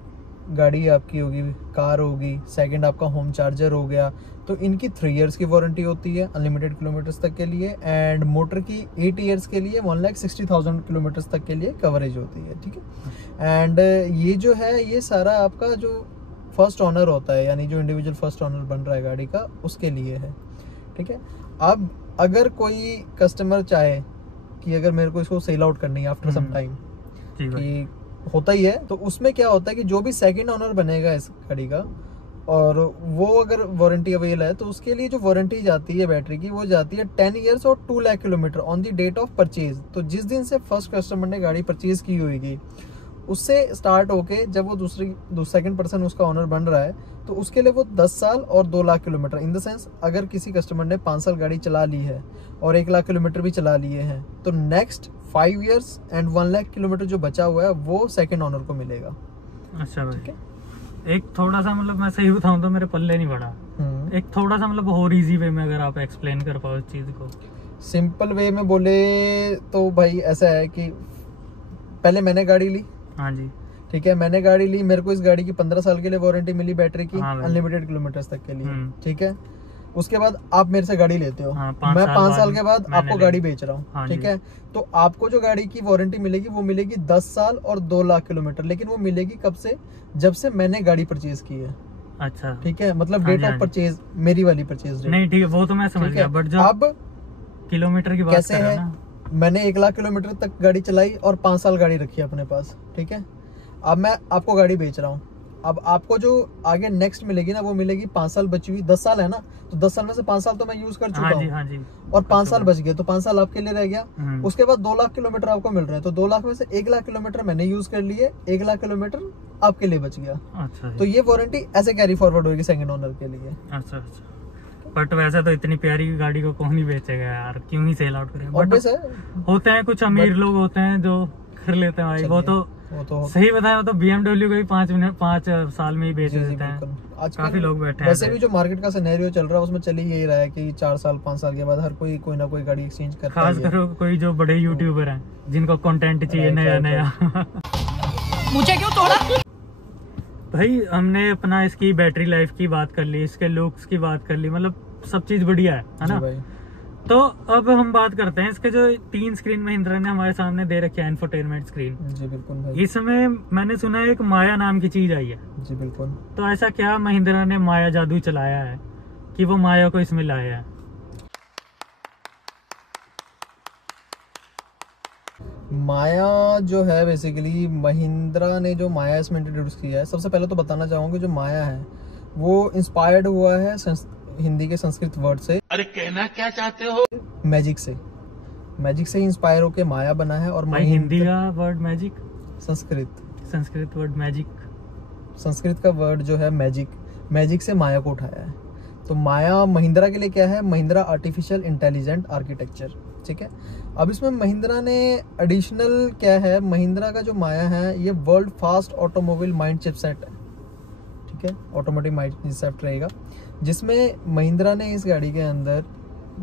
गाड़ी आपकी होगी, कार होगी, सेकंड आपका होम चार्जर हो गया, तो इनकी 3 इयर्स की वारंटी होती है अनलिमिटेड किलोमीटर्स तक के लिए। एंड मोटर की 8 इयर्स के लिए 1,60,000 किलोमीटर्स तक के लिए कवरेज होती है। ठीक है। एंड ये जो है, ये सारा आपका जो फर्स्ट ऑनर होता है, यानी जो इंडिविजुअल फर्स्ट ऑनर बन रहा है गाड़ी का, उसके लिए है। ठीक है। अब अगर कोई कस्टमर चाहे कि अगर मेरे को इसको सेल आउट करनी है आफ्टर सम टाइम, कि होता ही है, तो उसमें क्या होता है कि जो भी सेकंड ओनर बनेगा इस गाड़ी का, और वो अगर वारंटी अवेल है, तो उसके लिए जो वारंटी जाती है बैटरी की, वो जाती है 10 इयर्स और 2 lakh kilometre on the date of purchase. तो जिस दिन से फर्स्ट कस्टमर ने गाड़ी परचेज की होगी, उससे स्टार्ट होके जब वो सेकंड पर्सन उसका ओनर बन रहा है, तो उसके लिए वो 10 साल और 2 lakh kilometre, in the sense अगर किसी कस्टमर ने 5 साल गाड़ी चला ली है और 1 लाख किलोमीटर भी चला लिए हैं, तो next 5 years and 1 lakh kilometre जो बचा हुआ है वो सेकंड ओनर को मिलेगा। अच्छा भाई। ठीक है। एक थोड़ा सा मतलब मैं सही बताऊं तो मेरे पल्ले नहीं पड़ा, एक थोड़ा सा मतलब और इजी वे में अगर आप एक्सप्लेन कर पाओ इस चीज को। सिंपल वे में बोले तो भाई ऐसा है कि पहले मैंने गाड़ी ली। हाँ जी। ठीक है। मैंने गाड़ी ली, मेरे को इस गाड़ी की 15 साल के लिए वारंटी मिली बैटरी की, अनलिमिटेड किलोमीटर्स तक के लिए। ठीक है। उसके बाद आप मेरे से गाड़ी लेते हो, मैं 5 साल के बाद आपको गाड़ी बेच रहा हूँ। ठीक है। तो आपको जो गाड़ी की वारंटी मिलेगी वो मिलेगी 10 साल और 2 लाख किलोमीटर, लेकिन वो मिलेगी कब से? जब से मैंने गाड़ी परचेज की है। अच्छा। ठीक है। मतलब डेट ऑफ परचेज, मेरी वाली परचेज नहीं, ठीक है, वो तो मैं समझ गया, बट जो अब किलोमीटर की बात कैसे है ना, मैंने 1 लाख किलोमीटर तक गाड़ी चलाई और 5 साल गाड़ी रखी है अपने पास। ठीक है। अब मैं आपको गाड़ी बेच रहा हूँ, अब आपको जो आगे नेक्स्ट मिलेगी ना, वो मिलेगी 5 साल बची हुई। 10 साल है ना, तो 10 साल में से 5 साल तो मैं यूज कर चुका हूँ। हाँ जी। और 5 साल बच गए, तो 5 साल आपके लिए रह गया। उसके बाद 2 लाख किलोमीटर आपको मिल रहे हैं, तो 2 लाख में से 1 लाख किलोमीटर मैंने यूज कर लिए, 1 लाख किलोमीटर आपके लिए बच गया। अच्छा। तो ये वारंटी ऐसे कैरी फॉरवर्ड होगी सेकंड ओनर के लिए। अच्छा। बट वैसे तो इतनी प्यारी गाड़ी को कौन ही बेचेगा यार, क्यों ही सेल आउट करें। बट होते हैं कुछ अमीर लोग होते हैं जो कर लेते हैं भाई, वो तो सही बताया, वो तो BMW को ही 5 साल में ही बेच देते हैं। आज काफी लोग बैठे हैं। वैसे भी जो मार्केट का सिनेरियो चल रहा है उसमें चल ही यही रहा है कि 4 साल 5 साल के बाद हर कोई ना कोई गाड़ी एक्सचेंज करता है। खास कर कोई जो बड़े यूट्यूबर हैं जिनको कंटेंट चाहिए नया मुझे क्यों तोड़ा? भाई हमने अपना इसकी बैटरी लाइफ की बात कर ली, इसके लुक्स की बात कर ली, मतलब सब चीज बढ़िया है ना भाई। तो अब हम बात करते हैं इसके जो 3 स्क्रीन महिंद्रा ने हमारे सामने दे रखी है, इंफोटेनमेंट स्क्रीन। जी बिल्कुल भाई। इसमें मैंने सुना है एक माया नाम की चीज आई है। जी बिल्कुल। तो ऐसा क्या महिंद्रा ने माया जादू चलाया है कि वो माया को इसमें लाया है? माया जो है बेसिकली महिंद्रा ने जो माया इसमें इंट्रोड्यूस किया है, सबसे पहले तो बताना चाहूंगा जो माया है वो इंस्पायर्ड हुआ है हिंदी के संस्कृत वर्ड से। अरे कहना क्या चाहते हो? मैजिक से इंस्पायर होके माया बना है। और हिंदी का word magic, Sanskrit word magic, Sanskrit का वर्ड जो है मैजिक से माया को उठाया है। तो माया महिंद्रा के लिए क्या है? Mahindra artificial intelligent architecture. ठीक है। अब इसमें महिंद्रा ने एडिशनल क्या है, महिंद्रा का जो माया है ये world fast automobile mind chipset है। ठीक है। ऑटोमेटिक माइंड चिपसेट रहेगा, जिसमें महिंद्रा ने इस गाड़ी के अंदर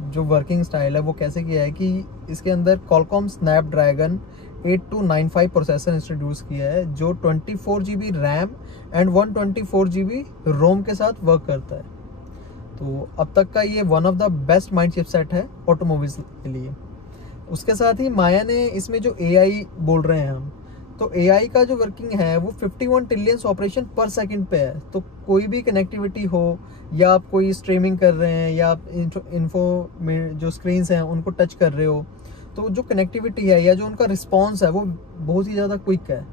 जो वर्किंग स्टाइल है वो कैसे किया है कि इसके अंदर Qualcomm Snapdragon 8295 प्रोसेसर इंट्रोड्यूस किया है जो 24 GB रैम एंड 124 GB रोम के साथ वर्क करता है। तो अब तक का ये one of the best mind chipset है ऑटोमोबाइल्स के लिए। उसके साथ ही माया ने इसमें जो AI बोल रहे हैं हम, तो AI का जो वर्किंग है वो 51 ट्रिलियन ऑपरेशन पर सेकंड पे है। तो कोई भी कनेक्टिविटी हो या आप कोई स्ट्रीमिंग कर रहे हैं या आप इन्फो में जो स्क्रीन्स हैं उनको टच कर रहे हो, तो जो कनेक्टिविटी है या जो उनका रिस्पॉन्स है वो बहुत ही ज़्यादा क्विक है।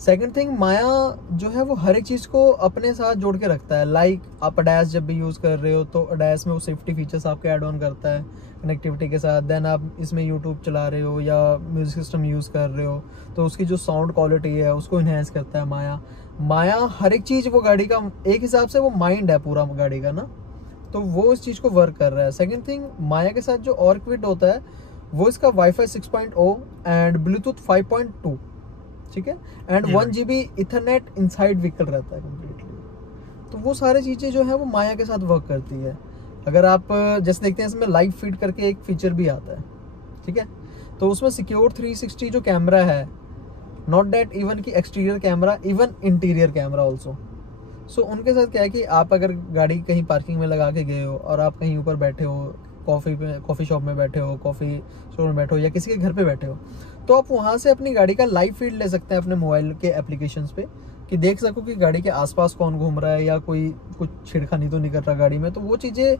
सेकंड थिंग, माया जो है वो हर एक चीज़ को अपने साथ जोड़ के रखता है। लाइक आप अडैस जब भी यूज़ कर रहे हो तो अडैस में वो सेफ्टी फीचर्स आपके ऐड ऑन करता है कनेक्टिविटी के साथ। देन आप इसमें यूट्यूब चला रहे हो या म्यूजिक सिस्टम यूज़ कर रहे हो तो उसकी जो साउंड क्वालिटी है उसको इन्हेंस करता है माया हर एक चीज़ वो गाड़ी का एक हिसाब से वो माइंड है पूरा गाड़ी का ना, तो वो इस चीज़ को वर्क कर रहा है। सेकेंड थिंग, माया के साथ जो और क्विड होता है वो इसका वाईफाई 6.0 एंड ब्लूटूथ 5.2, ठीक है, and 1 GB Ethernet inside vehicle रहता है कम्प्लीटली। तो वो सारी चीज़ें जो है वो माया के साथ वर्क करती है। अगर आप जैसे देखते हैं इसमें लाइव फीड करके एक फीचर भी आता है, ठीक है, तो उसमें सिक्योर 360 जो कैमरा है, नॉट दैट इवन की exterior camera, even interior camera also. So उनके साथ क्या है कि आप अगर गाड़ी कहीं पार्किंग में लगा के गए हो और आप कहीं ऊपर बैठे हो, कॉफ़ी शॉप में बैठे हो, कॉफ़ी स्टोर में बैठे हो या किसी के घर पे बैठे हो, तो आप वहाँ से अपनी गाड़ी का लाइव फीड ले सकते हैं अपने मोबाइल के एप्लीकेशंस पे कि देख सको कि गाड़ी के आसपास कौन घूम रहा है या कोई कुछ छेड़खानी तो नहीं कर रहा गाड़ी में। तो वो चीज़ें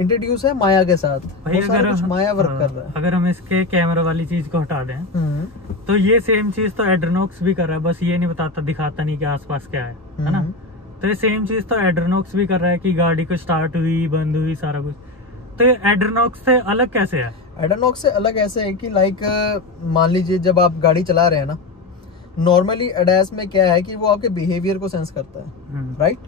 इंट्रोड्यूस है माया के साथ, भाई अगर कुछ माया वर्क कर रहा है। अगर हम इसके कैमरा वाली चीज को हटा दें तो ये सेम चीज तो एड्रेनॉक्स भी कर रहा है, बस ये नहीं बताता, दिखाता नहीं कि आसपास क्या है ना। तो ये सेम चीज तो एड्रेनॉक्स भी कर रहा है कि गाड़ी को स्टार्ट हुई, बंद हुई, सारा कुछ। तो ये एड्रेनॉक्स से अलग कैसे है? एड्रेनॉक्स से अलग ऐसे है कि लाइक मान लीजिए जब आप गाड़ी चला रहे हैं ना, नॉर्मली एडैस में क्या है कि वो आपके बिहेवियर को सेंस करता है, राइट।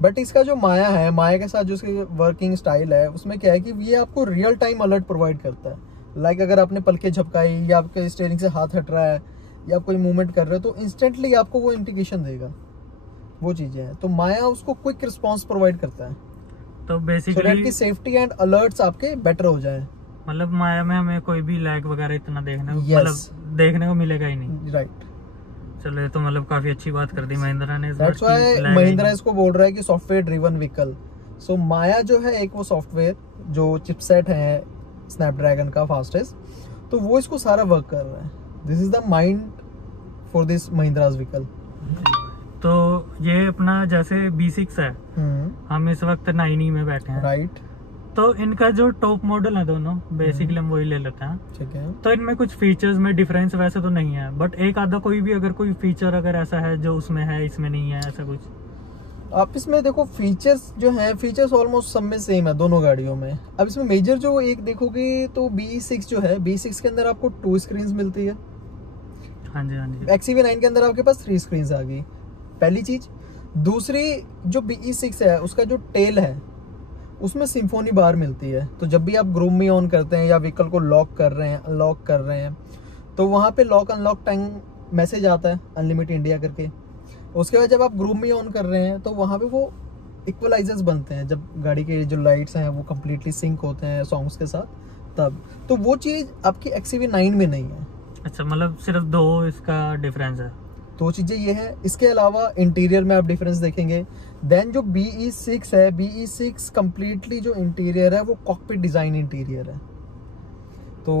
बट इसका जो माया है, माया के साथ जो उसकी वर्किंग स्टाइल है उसमें क्या है कि ये आपको रियल टाइम अलर्ट प्रोवाइड करता है। लाइक अगर आपने पलके झपकाई या आपके स्टीयरिंग से हाथ हट रहा है या आप कोई मूवमेंट कर रहे हो तो इंस्टेंटली आपको वो इंडिकेशन देगा। वो चीजें हैं, तो माया उसको क्विक रिस्पॉन्स प्रोवाइड करता है, तो बेसिकली की सेफ्टी एंड अलर्ट्स आपके बेटर हो जाए। मतलब माया में हमें कोई भी लैग वगैरह इतना देखने को Yes. मतलब देखने को मिलेगा ही नहीं, राइट। चलो ये तो मतलब काफी अच्छी बात कर दी महिंद्रा ने। दैट्स व्हाई महिंद्रा इसको बोल रहा है कि सॉफ्टवेयर ड्रिवन व्हीकल। सो माया जो है एक वो सॉफ्टवेयर जो चिपसेट है स्नैपड्रैगन का फास्टेस्ट, तो वो इसको सारा वर्क कर रहा है। This is the mind for this Mahindra's vehicle. तो ये अपना जैसे B6 है, हम इस वक्त 9E में बैठे हैं, राइट। तो इनका जो टॉप मॉडल है दोनों, बेसिकली हम वही ले लेते हैं, ठीक है। तो इनमें कुछ फीचर्स में डिफरेंस वैसे तो नहीं है, बट एक आधा कोई भी अगर कोई फीचर अगर ऐसा है जो उसमें है इसमें नहीं है, ऐसा कुछ? आप इसमें देखो फीचर्स जो हैं, फीचर्स ऑलमोस्ट सब में सेम है दोनों गाड़ियों में। अब इसमें मेजर जो एक देखोगे तो B6 जो है, B6 के अंदर आपको 2 स्क्रीन मिलती है। हाँ जी, हाँ जी। XEV9 के अंदर आपके पास 3 स्क्रीन आ गई, पहली चीज। दूसरी, जो BE6 है उसका जो टेल है उसमें सिम्फोनी बार मिलती है। तो जब भी आप ग्रूम में ऑन करते हैं या व्हीकल को लॉक कर रहे हैं, अनलॉक कर रहे हैं, तो वहाँ पे लॉक अनलॉक टाइम मैसेज आता है अनलिमिटेड इंडिया करके। उसके बाद जब आप ग्रूम में ऑन कर रहे हैं तो वहाँ पे वो इक्वलाइजर्स बनते हैं, जब गाड़ी के जो लाइट्स हैं वो कम्प्लीटली सिंक होते हैं सॉन्ग्स के साथ, तब। तो वो चीज़ आपकी XEV9 में नहीं है। अच्छा, मतलब सिर्फ 2 इसका डिफरेंस है। 2 चीजें ये है। इसके अलावा इंटीरियर में आप डिफरेंस देखेंगे। देन जो BE6 है, BE6 कम्प्लीटली जो इंटीरियर है वो कॉकपिट डिजाइन इंटीरियर है। तो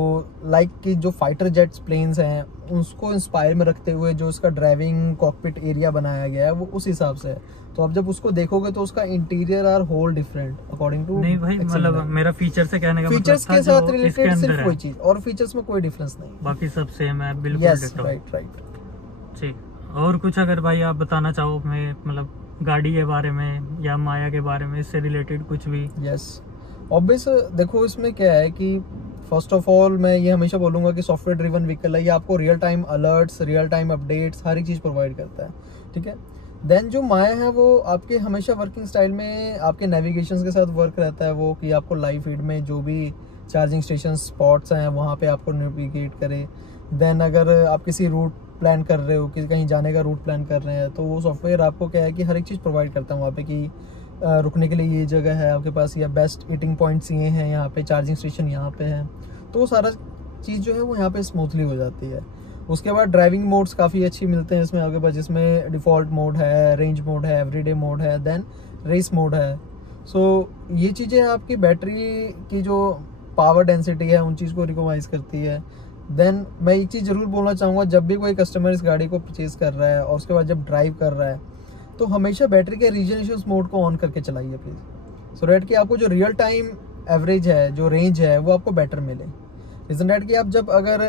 लाइक कि जो फाइटर जेट्स प्लेन्स हैं उसको इंस्पायर में रखते हुए जो इसका ड्राइविंग कॉकपिट एरिया बनाया गया है वो उस हिसाब से है। तो आप जब उसको देखोगे तो उसका interior are whole different according to. नहीं भाई, मतलब मेरा फीचर से कहने का फीचर्स मतलब के साथ रिलेटेड सिर्फ कोई चीज, और फीचर्स में कोई डिफरेंस नहीं, बाकी सब सेम है बिल्कुल। Yes, right right. ठीक, और कुछ अगर भाई आप बताना चाहो मैं मतलब गाड़ी के बारे में या माया के बारे में, इससे रिलेटेड कुछ भी? Yes, obvious. देखो इसमें क्या है कि फर्स्ट ऑफ ऑल मैं ये हमेशा बोलूँगा कि सॉफ्टवेयर ड्रिवन व्हीकल है, ये आपको real time alerts, real time updates, हर एक चीज़ प्रोवाइड करता है, ठीक है। देन जो माया है वो आपके हमेशा वर्किंग स्टाइल में आपके नेविगेशन के साथ वर्क रहता है, वो कि आपको लाइव फीड में जो भी चार्जिंग स्टेशन स्पॉट्स हैं वहाँ पे आपको नेविगेट करे। देन अगर आप किसी रूट प्लान कर रहे हो, कि कहीं जाने का रूट प्लान कर रहे हैं, तो वो सॉफ्टवेयर आपको क्या है कि हर एक चीज़ प्रोवाइड करता है वहाँ पे कि रुकने के लिए ये जगह है आपके पास, या बेस्ट ईटिंग पॉइंट्स ये हैं यहाँ पे, चार्जिंग स्टेशन यहाँ पे है, तो वो सारा चीज़ जो है वो यहाँ पे स्मूथली हो जाती है। उसके बाद ड्राइविंग मोड्स काफ़ी अच्छी मिलते हैं इसमें आपके पास, जिसमें डिफ़ॉल्ट मोड है, रेंज मोड है, एवरीडे मोड है, देन रेस मोड है। सो ये चीज़ें आपकी बैटरी की जो पावर डेंसिटी है उन चीज़ को रिकॉग्नाइज करती है। देन मैं एक चीज़ ज़रूर बोलना चाहूँगा, जब भी कोई कस्टमर इस गाड़ी को परचेज़ कर रहा है और उसके बाद जब ड्राइव कर रहा है तो हमेशा बैटरी के रीजनरेशन मोड को ऑन करके चलाइए प्लीज़, सो दैट कि आपको जो रियल टाइम एवरेज है, जो रेंज है, वो आपको बेटर मिले। रीज़न दैट कि आप जब अगर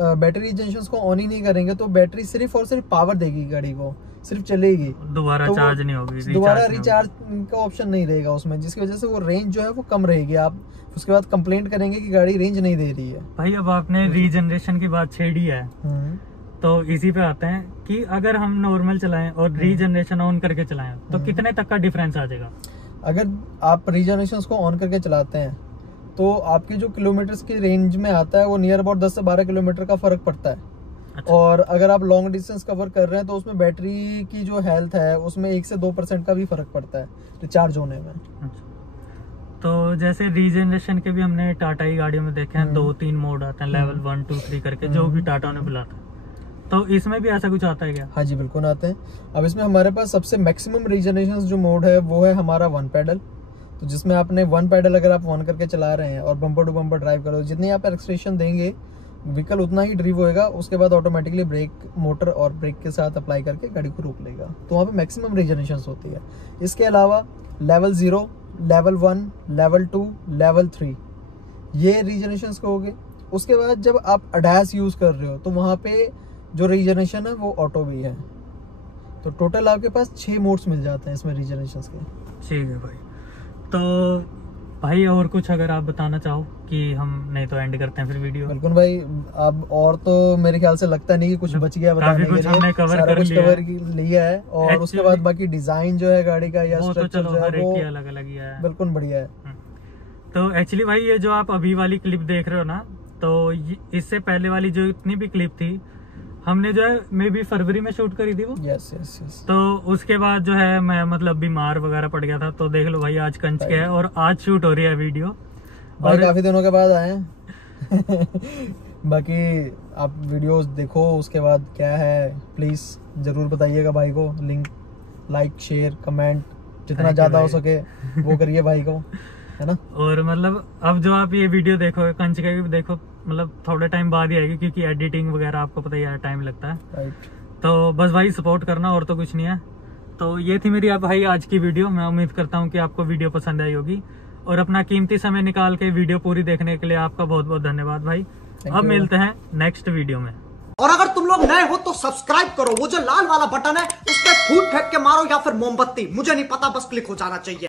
बैटरी रीजनरेशन को ऑन ही नहीं करेंगे तो बैटरी सिर्फ और सिर्फ पावर देगी गाड़ी को, सिर्फ चलेगी, दोबारा तो चार्ज नहीं होगी, दोबारा रिचार्ज का ऑप्शन नहीं रहेगा उसमें, जिसकी वजह से वो रेंज जो है वो कम रहेगी। आप उसके बाद कंप्लेंट करेंगे कि गाड़ी रेंज नहीं दे रही है। भाई अब आपने रीजनरेशन की बात छेड़ी है, तो इसी पे आते हैं कि अगर हम नॉर्मल चलाएं और रीजनरेशन ऑन करके चलाएं तो कितने तक का डिफरेंस आ जाएगा? अगर आप रीजनरेशन को ऑन करके चलाते हैं तो आपकी जो किलोमीटर्स की रेंज में आता है वो नियर अबाउट 10 से 12 किलोमीटर का फर्क पड़ता है। अच्छा। और अगर आप लॉन्ग डिस्टेंस कवर कर रहे हैं तो उसमें बैटरी की जो हेल्थ है उसमें 1 से 2% का भी फर्क पड़ता है रिचार्ज होने में। अच्छा। तो जैसे रीजनरेशन के भी हमने टाटा की गाड़ियों में देखे हैं 2-3 मोड आते हैं, लेवल 1, 2, 3 करके, जो भी टाटा ने बुलाता है, तो इसमें भी ऐसा कुछ आता है क्या? हाँ जी बिल्कुल आते हैं। अब इसमें हमारे पास सबसे मैक्सिमम रीजनरेशन जो मोड है वो है हमारा 1 पैडल, तो जिसमें आपने 1 पैडल अगर आप ऑन करके चला रहे हैं और बम्पर टू बम्पर ड्राइव करो, जितनी आप एक्सलेरेशन देंगे व्हीकल उतना ही ड्रिव होएगा, उसके बाद ऑटोमेटिकली ब्रेक मोटर और ब्रेक के साथ अप्लाई करके गाड़ी को रोक लेगा, तो वहाँ पे मैक्सिमम रीजनरेशन होती है। इसके अलावा लेवल 0, लेवल 1, लेवल 2, लेवल 3 ये रीजनरेशन हो गए। उसके बाद जब आप अडैस यूज कर रहे हो तो वहाँ पे जो रीजनरेशन है वो ऑटो भी है, तो टोटल आपके पास 6 मोड्स मिल जाते हैं इसमें रीजनरेशन के। ठीक है भाई। तो भाई और कुछ अगर आप बताना चाहो कि हम नहीं तो एंड करते हैं फिर वीडियो। बिल्कुल भाई, अब और तो मेरे ख्याल से लगता नहीं कि कुछ बच गया बताने के लिए, हमने कवर सारा कर कुछ लिया कवर लिया है। और उसके बाद बाकी डिजाइन जो है गाड़ी का या स्ट्रक्चर जो है वो अलग अलग ही है, बिल्कुल बढ़िया है। तो एक्चुअली भाई ये जो आप अभी वाली क्लिप देख रहे हो ना, तो इससे पहले वाली जो इतनी भी क्लिप थी हमने जो है मे भी फरवरी में शूट करी थी वो। Yes yes yes. तो उसके बाद जो है मैं मतलब बीमार वगैरह पड़ गया था, तो देख लो भाई आज कंच के है और आज शूट हो रही है वीडियो, भाई काफी दिनों के बाद आए हैं। बाकी आप वीडियोस देखो, उसके बाद क्या है प्लीज जरूर बताइएगा भाई को, लिंक लाइक शेयर कमेंट जितना ज्यादा हो सके वो करिए भाई को, है ना। और मतलब अब जो आप ये वीडियो देखोगे कंच के भी देखो, मतलब थोड़े टाइम बाद ही आएगी क्योंकि एडिटिंग वगैरह आपको पता ही है टाइम लगता है। राइट। तो बस भाई सपोर्ट करना और तो कुछ नहीं है। तो ये थी मेरी भाई आज की वीडियो, मैं उम्मीद करता हूँ कि आपको वीडियो पसंद आई होगी, और अपना कीमती समय निकाल के वीडियो पूरी देखने के लिए आपका बहुत बहुत धन्यवाद भाई। अब मिलते हैं नेक्स्ट वीडियो में। और अगर तुम लोग नए हो तो सब्सक्राइब करो, वो जो लाल वाला बटन है उस पर फूट फेंक के मारो या फिर मोमबत्ती, मुझे नहीं पता, बस क्लिक हो जाना चाहिए।